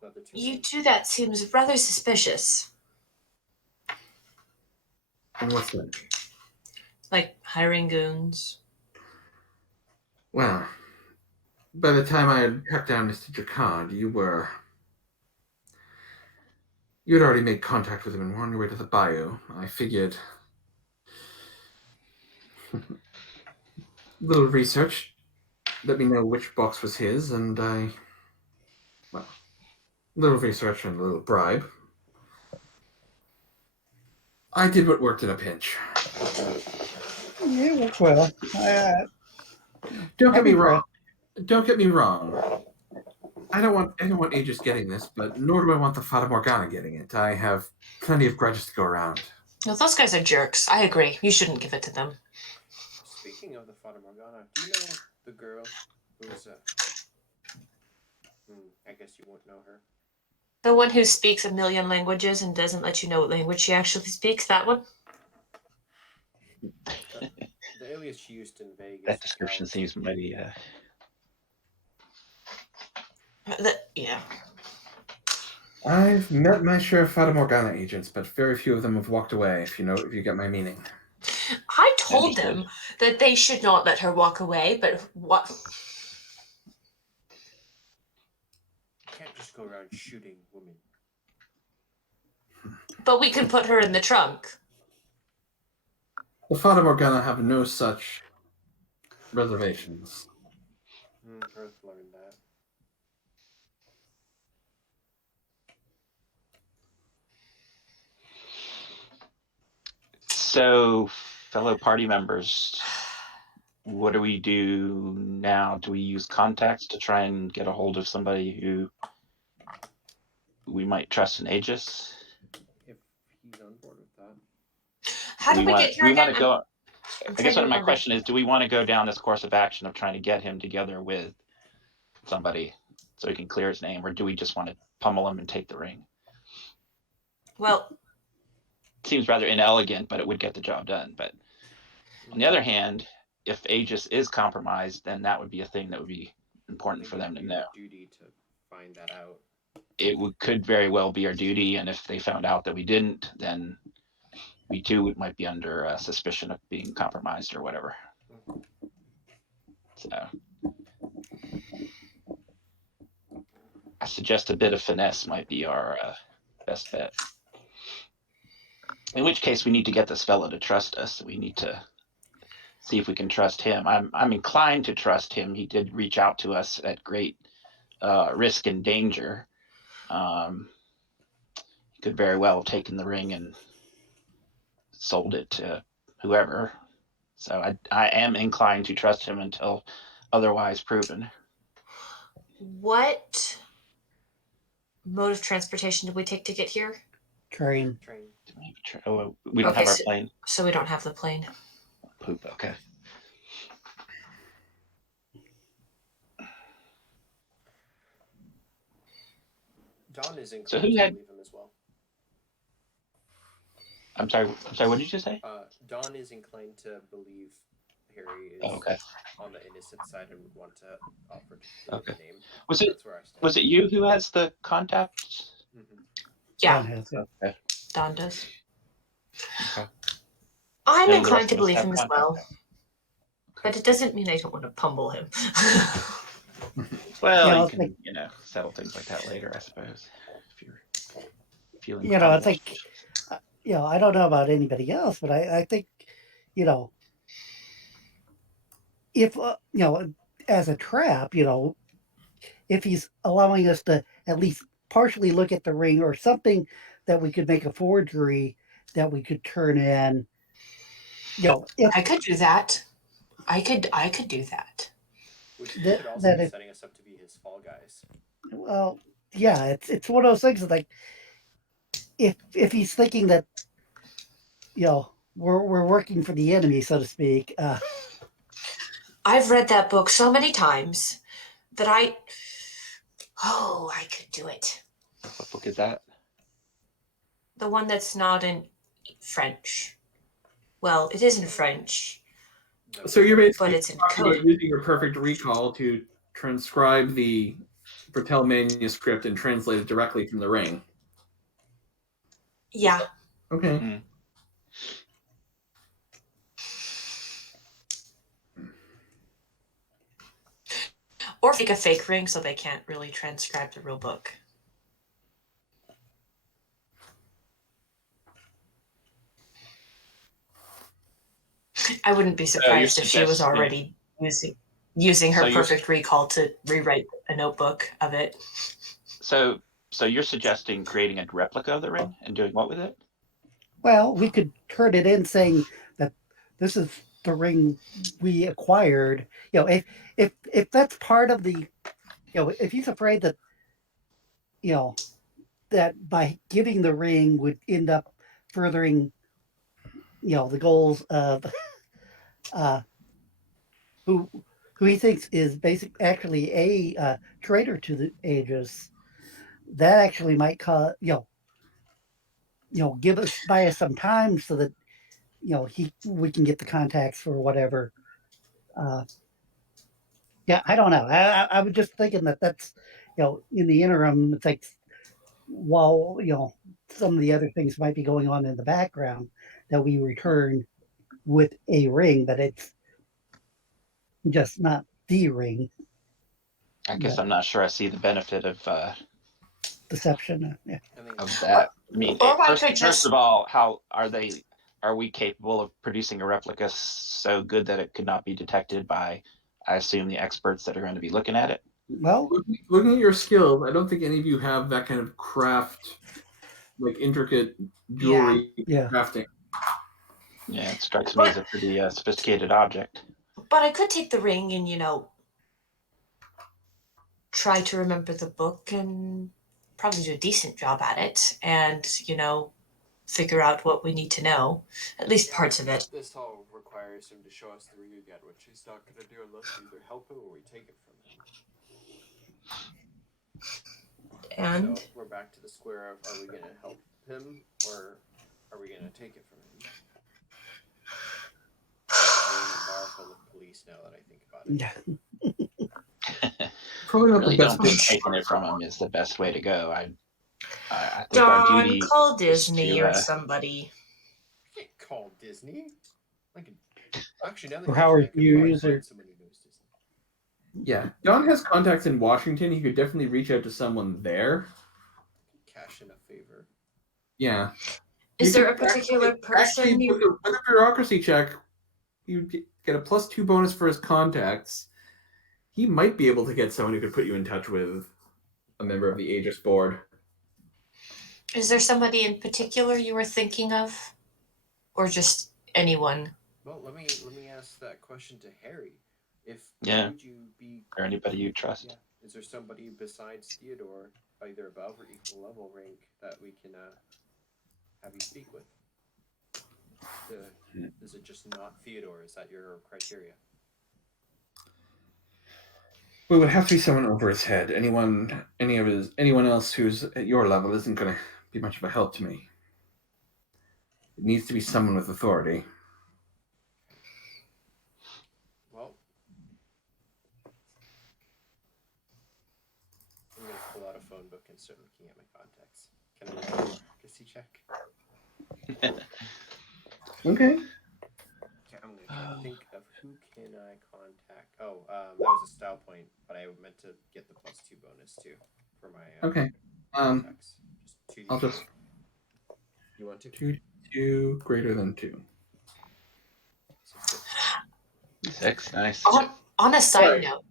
the other two You men. two, that seems rather suspicious. And what's that? Like hiring goons. Well, by the time I had tracked down Mr. Jacquard, you had already made contact with him and were on your way to the bayou. I figured little research, let me know which box was his, and little research and a little bribe. I did what worked in a pinch. Yeah, well, Don't get me Happy wrong. Don't get me wrong. I don't want Aegis getting this, but nor do I want the Fata Morgana getting it. I have plenty of grudges to go around. No, those guys are jerks. I agree. You shouldn't give it to them. Speaking of the Fata Morgana, do you know the girl who's I guess you won't know her. The one who speaks a million languages and doesn't let you know what language she actually speaks, that one? The alias she used in Vegas. That description seems mighty. Yeah. I've met my share of Fata Morgana agents, but very few of them have walked away, if you get my meaning. I told Understood. them that they should not let her walk away, but what? You can't just go around shooting women. But we can put her in the trunk. The Fata Morgana have no such reservations. Earth learned that. So, fellow party members, what do we do now? Do we use contacts to try and get a hold of somebody who we might trust in Aegis? If he's on board with that. How did we get here we again? want to go. I'm I guess trying to my remember. question is, do we want to go down this course of action of trying to get him together with somebody so he can clear his name, or do we just want to pummel him and take the ring? Well, Seems rather inelegant, but it would get the job done. But on the other hand, if Aegis is compromised, then that would be a thing that would be important for them to know. Duty to find that out. It could very well be our duty, and if they found out that we didn't, then we too might be under suspicion of being compromised or whatever. So I suggest a bit of finesse might be our best bet. In which case, we need to get this fellow to trust us. We need to see if we can trust him. I'm inclined to trust him. He did reach out to us at great risk and danger. He could very well have taken the ring and sold it to whoever. So I am inclined to trust him until otherwise proven. what mode of transportation did we take to get here? Train. We don't Okay, have our so- plane. So we don't have the plane. Poop. Okay. Don is inclined So who to had- believe him as well. I'm sorry. What did you say? Don is inclined to believe Harry is Okay. on the innocent side and would want to offer to clear Okay. the name. Was it That's where I stand. was it you who has the contact? Yeah, Don has it. Okay. Don does. Okay. I'm And the inclined rest to of us believe have him as contact. well. But it doesn't mean I don't want to pummel him. Well, Yeah, you it's can, like- settle things like that later, I suppose. If you're feeling. You know, I pummeled. think, I don't know about anybody else, but I think, if, as a trap, if he's allowing us to at least partially look at the ring or something that we could make a forgery that we could turn in, if I could do that. I could do that. Which he That- could also that be it- setting us up to be his fall guys. well, yeah, it's one of those things that, like, if he's thinking that, we're working for the enemy, so to speak. I've read that book so many times that I could do it. What book is that? The one that's not in French. Well, it is in French, So you're but basically it's talking about encoded. using your perfect recall to transcribe the Bertel manuscript and translate it directly from the ring. Yeah. Okay. Or make a fake ring so they can't really transcribe the real book. I wouldn't be surprised if she was suggesting- already using her So you're- perfect recall to rewrite a notebook of it. So you're suggesting creating a replica of the ring and doing what with it? Well, we could turn it in saying that this is the ring we acquired. If that's part of the if he's afraid that, that by giving the ring would end up furthering, the goals of who he thinks is actually a traitor to the Aegis, that actually might cause, buy us some time so that we can get the contacts for whatever. Yeah, I don't know. I was just thinking that's in the interim, it's like while some of the other things might be going on in the background, that we return with a ring, but it's just not the ring. I guess I'm not sure I see the benefit of Deception. Yeah. that. I mean, Or I first, could first just- of all, how are we capable of producing a replica so good that it could not be detected by, I assume, the experts that are going to be looking at it? Well, Looking at your skills, I don't think any of you have that kind of craft, like intricate jewelry Yeah. crafting. Yeah, it strikes me as a pretty sophisticated object. But I could take the ring and, try to remember the book and probably do a decent job at it and, figure out what we need to know. At least parts of it. This all requires him to show us the ring again, which he's not going to do unless we either help him or we take it from him. And So we're back to the square of, are we going to help him or are we going to take it from him? We're in a bar full of police now that I think about it. Yeah. Probably I not really the don't best. think taking it from him is the best way to go. I think Don, our duty call is Disney to, or somebody. You can't call Disney. Actually, now that Or you Howard mention it, I could probably Hughes or- find somebody who knows Disney. Yeah, Don has contacts in Washington. He could definitely reach out to someone there. Cash in a favor. Yeah. Is You there a could particular person Actually, with a bureaucracy check, you get a +2 bonus for his contacts. He might be able to get someone who could put you in touch with a member of the Aegis board. Is there somebody in particular you were thinking of? Or just anyone? Well, let me ask that question to Harry. Yeah. Would you be or anybody you trust. Yeah. Is there somebody besides Theodore, either above or equal level rank, that we can have you speak with? Is it just not Theodore? Is that your criteria? It would have to be someone over his head. Anyone else who's at your level isn't going to be much of a help to me. It needs to be someone with authority. Well, I'm going to pull out a phone book and start looking at my contacts. Can I roll a democracy check? Okay. I'm going to try to think of who can I contact. Oh, that was a style point, but I meant to get the +2 bonus too for my Okay. contacts. I'll just You want to? 2 greater than 2. 6, nice. On a side Sorry. note.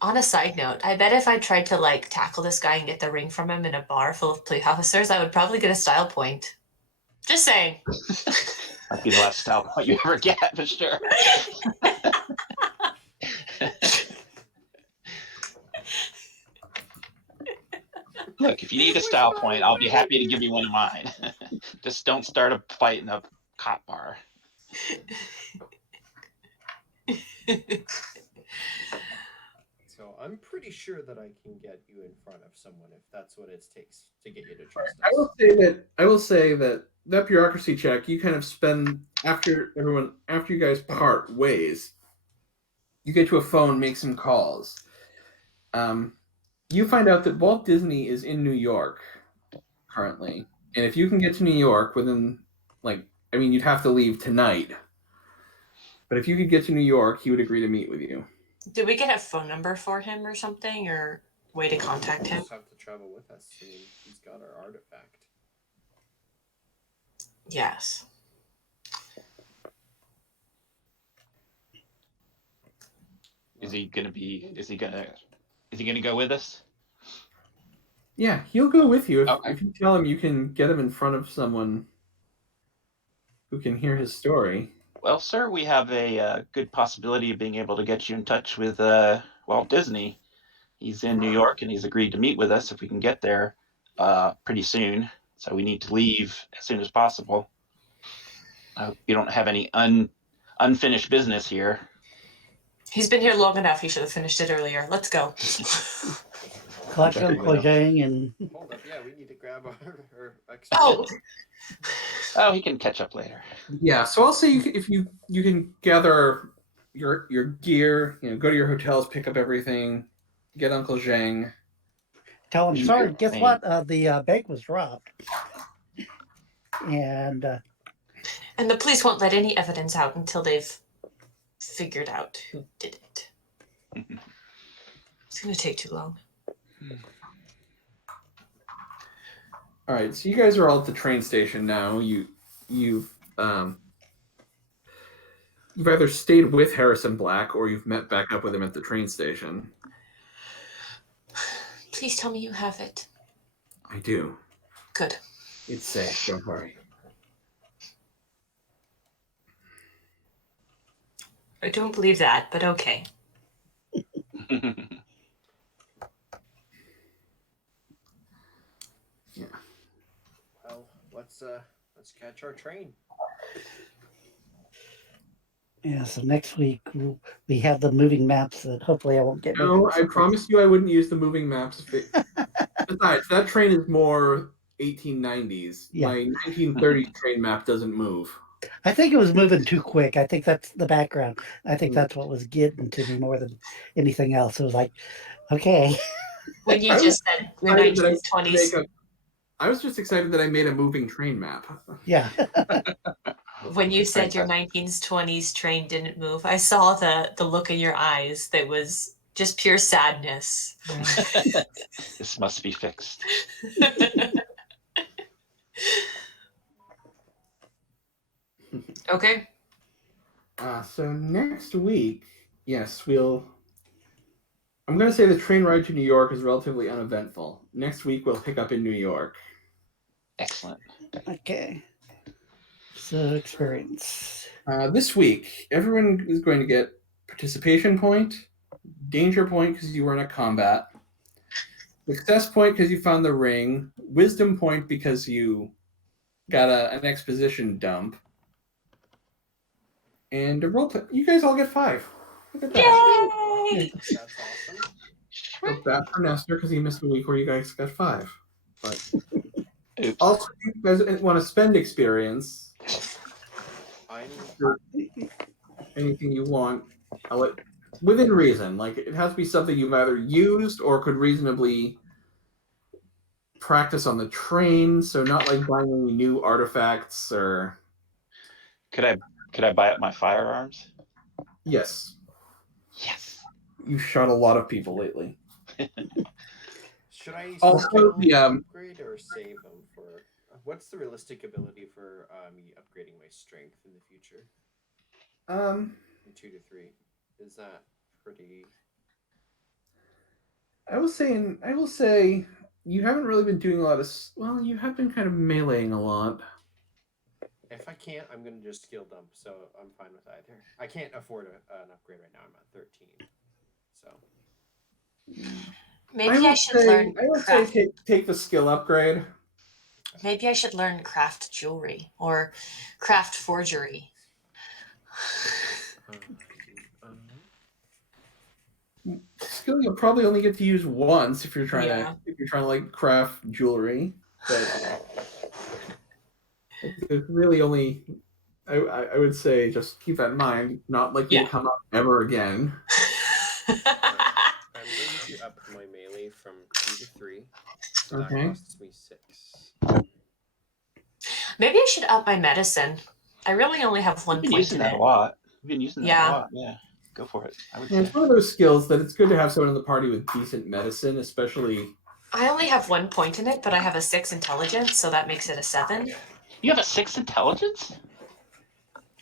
On a side note, I bet if I tried to tackle this guy and get the ring from him in a bar full of police officers, I would probably get a style point. Just saying. Might be the last style point you ever get, for sure. Look, if you need a style point, I'll be happy to give you one of mine. Just don't start a fight in a cop bar. So I'm pretty sure that I can get you in front of someone if that's what it takes to get you to trust us. I will say that bureaucracy check you kind of spend after you guys part ways. You get to a phone, make some calls. You find out that Walt Disney is in New York currently, and if you can get to New York within, you'd have to leave tonight. But if you could get to New York, he would agree to meet with you. Did we get a phone number for him or something, or way to contact him? Just have to travel with us. I mean, he's got our artifact. Yes. Is he gonna go with us? Yeah, he'll go with you Okay. if you tell him you can get him in front of someone who can hear his story. Well, sir, we have a good possibility of being able to get you in touch with Walt Disney. He's in New York and he's agreed to meet with us if we can get there pretty soon. So we need to leave as soon as possible. I hope you don't have any unfinished business here. He's been here long enough. He should have finished it earlier. Let's go. Collect There you Uncle go. Zheng and Hold up, yeah, we need to grab our Oh, Oh, he can catch up later. Yeah, so I'll say if you can gather your gear, go to your hotels, pick up everything, get Uncle Zheng. tell him, You sorry, should- guess Hey. what? The bank was robbed. And and the police won't let any evidence out until they've figured out who did it. It's going to take too long. All right, so you guys are all at the train station now. You've either stayed with Harrison Black or you've met back up with him at the train station. Please tell me you have it. I do. Good. It's safe. Don't worry. I don't believe that, but okay. Well, let's catch our train. yeah, so next week we have the moving maps that hopefully I won't get. No, I promised you I wouldn't use the moving maps. Besides, that train is more 1890s. Yeah. My 1930s train map doesn't move. I think it was moving too quick. I think that's the background. I think Mm. that's what was getting to me more than anything else. It was like, okay, When you I just said your excited that I 1920s, I was just excited that I made a moving train map. yeah. when you said your 1920s train didn't move, I saw the look in your eyes that was just pure sadness. This must be fixed. Okay. So next week, yes, I'm going to say the train ride to New York is relatively uneventful. Next week, we'll pick up in New York. Excellent. Okay. So experience. This week, everyone is going to get participation point, danger point because you were in a combat, success point because you found the ring, wisdom point because you got an exposition dump, and a role play. You guys all get 5. Look at that. Yay! That's awesome. Feel bad for Nestor because he missed a week where you guys got 5. But Oops. also, if you guys want to spend experience, I'm anything you want, I'll let, within reason. Like it has to be something you've either used or could reasonably practice on the train. So not like buying any new artifacts or. Could I buy up my firearms? Yes, Yes. you've shot a lot of people lately. Should I Also, skill the, upgrade or save them for? What's the realistic ability for me upgrading my strength in the future? From 2 to 3, is that pretty? I will say you haven't really been doing a lot of. Well, you have been kind of meleeing a lot. If I can't, I'm gonna just skill dump. So I'm fine with either. I can't afford an upgrade right now. I'm at 13. So Maybe I should learn I would say craft. take the skill upgrade. Maybe I should learn craft jewelry or craft forgery. Skill you'll probably only get to use once if you're trying Yeah. to like craft jewelry, but it's really only. I would say just keep that in mind. Not likely Yeah. to come up ever again. I'm going to up my melee from 2 to 3. So Okay. that costs me 6. Maybe I should up my medicine. I really only have one We've been point using in that it. a lot. We've been using that Yeah. a lot. Yeah. Go for it. I would And it's say. one of those skills that it's good to have someone in the party with decent medicine, especially. I only have 1 point in it, but I have a 6 intelligence, so that makes it a 7. You have a 6 intelligence?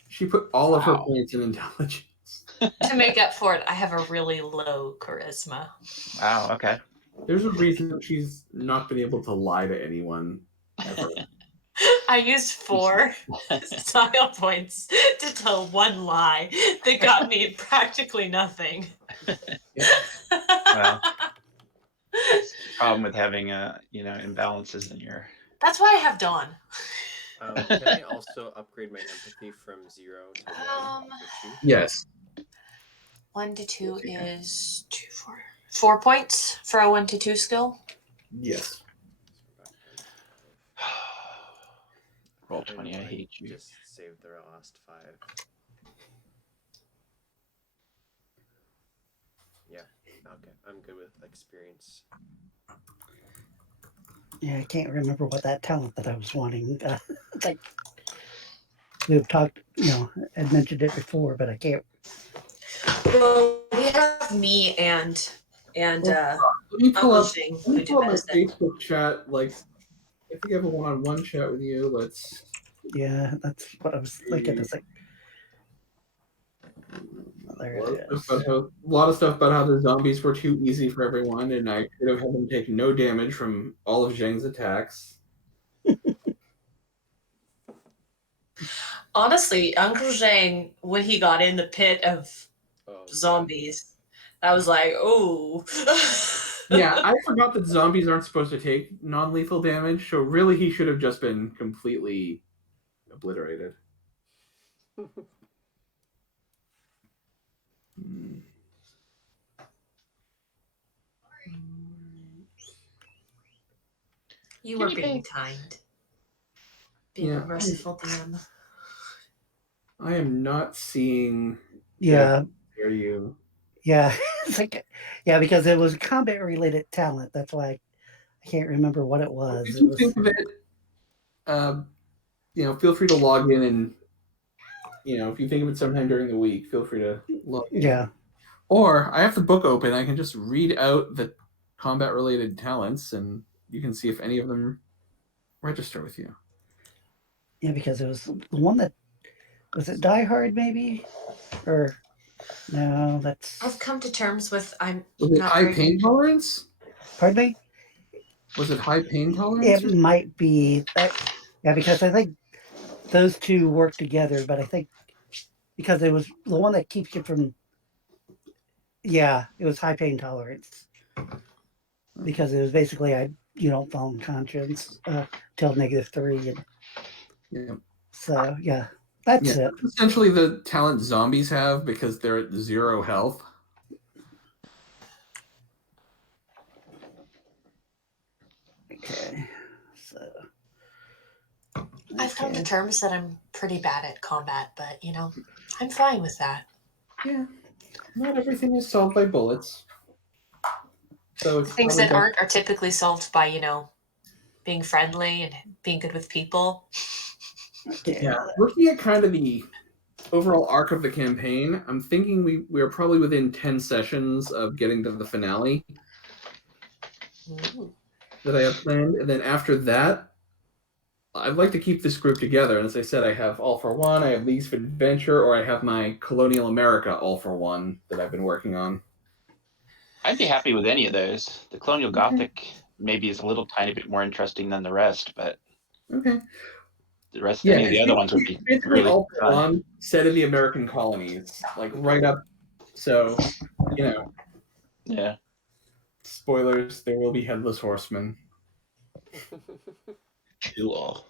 She put all of her Wow. points in intelligence. To make up for it, I have a really low charisma. Wow. Okay. There's a reason she's not been able to lie to anyone ever. I used 4 style points to tell one lie that got me practically nothing. Yeah. Well, problem with having imbalances in your. That's why I have Dawn. Can I also upgrade my empathy from 0 to 1 or 2? Yes. 1 to 2 is 2, 4 points for a 1 to 2 skill. Yes. Roll 20. I hate you. Just save the last 5. Yeah. Okay. I'm good with experience. Yeah, I can't remember what that talent that I was wanting. Like we've talked, I'd mentioned it before, but I can't. Well, we have me and Let me pull Uncle up. Zheng Let me who pull up my does it. Facebook chat. Like, I think I have a one-on-one chat with you. Let's. Yeah, that's what I was thinking. It's like, there it is. A lot of stuff about how the zombies were too easy for everyone, and I could have had them take no damage from all of Zheng's attacks. Honestly, Uncle Zheng, when he got in the pit of zombies, I was like, oh. Yeah, I forgot that zombies aren't supposed to take non-lethal damage, so really he should have just been completely obliterated. You were being kind. Being a merciful DM. I am not seeing. Yeah. Hear you. Yeah. It's like, yeah, because it was combat related talent. That's why I can't remember what it was. If you think of it, feel free to log in and, if you think of it sometime during the week, feel free to log in. Yeah. Or I have the book open. I can just read out the combat related talents, and you can see if any of them register with you. Yeah, because it was the one that was it Die Hard maybe, or no? That's I've come to terms with I'm. Was it not high very pain tolerance? Pardon me. Was it high pain tolerance? It might be that. Yeah, because I think those two work together, but I think because it was the one that keeps you from. Yeah, it was high pain tolerance because it was basically you don't fall unconscious till -3, and Yeah. so yeah, that's it. That's essentially the talent zombies have because they're at 0 health. Okay, so I've come to terms that I'm pretty bad at combat, but I'm fine with that. Yeah, not everything is solved by bullets. So it's Things that aren't are typically solved by being friendly and being good with people. Okay. Yeah, looking at kind of the overall arc of the campaign, I'm thinking we are probably within 10 sessions of getting to the finale that I have planned, and then after that, I'd like to keep this group together. And as I said, I have All for One, I have Leagues of Adventure, or I have my Colonial America All for One that I've been working on. I'd be happy with any of those. The Colonial Gothic maybe is a little tiny bit more interesting than the rest, but okay. The rest, any of the other ones would be basically really All for fun. One set of the American colonies, like right up. So, Yeah. Spoilers: there will be headless horsemen. Cool.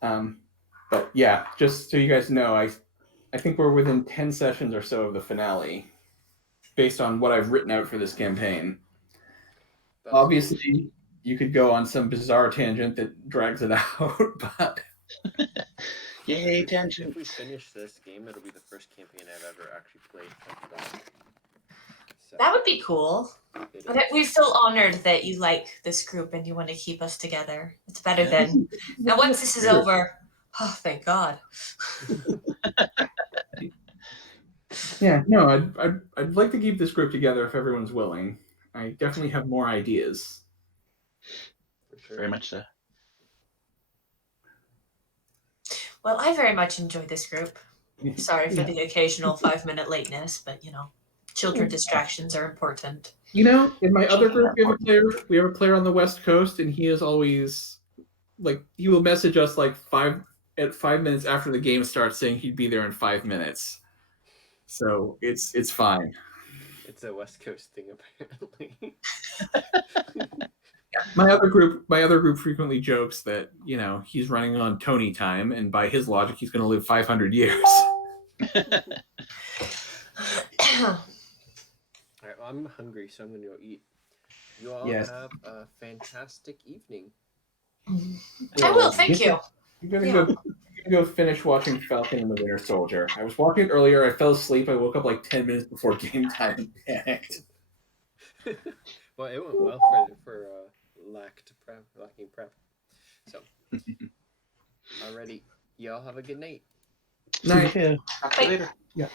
But yeah, just so you guys know, I think we're within 10 sessions or so of the finale, based on what I've written out for this campaign. That's obviously cool. You could go on some bizarre tangent that drags it out, but yay, tangent. If we finish this game, it'll be the first campaign I've ever actually played. So, that would be cool. But we feel honored that you like this group and you want to keep us together. It's better than now. Once this is over, oh, thank God. Yeah, no, I'd like to keep this group together if everyone's willing. I definitely have more ideas. Sure. Very much so. Well, I very much enjoy this group. Sorry for the occasional 5-minute lateness, but children distractions are important. In my other group, we have a player on the West Coast, and he is always he will message us 5 minutes after the game starts saying he'd be there in 5 minutes. So it's fine. It's a West Coast thing, apparently. My other group frequently jokes that he's running on Tony time, and by his logic, he's going to live 500 years. All right, well, I'm hungry, so I'm going to go eat. You all Yes. have a fantastic evening. I will, thank you. You're gonna go finish watching Falcon and the Winter Soldier. I was watching it earlier. I fell asleep. I woke up like 10 minutes before game time and panicked. Well, it went well for lacking prep. So, alrighty, y'all have a good night. Night. Yeah. Talk to you later. Yeah.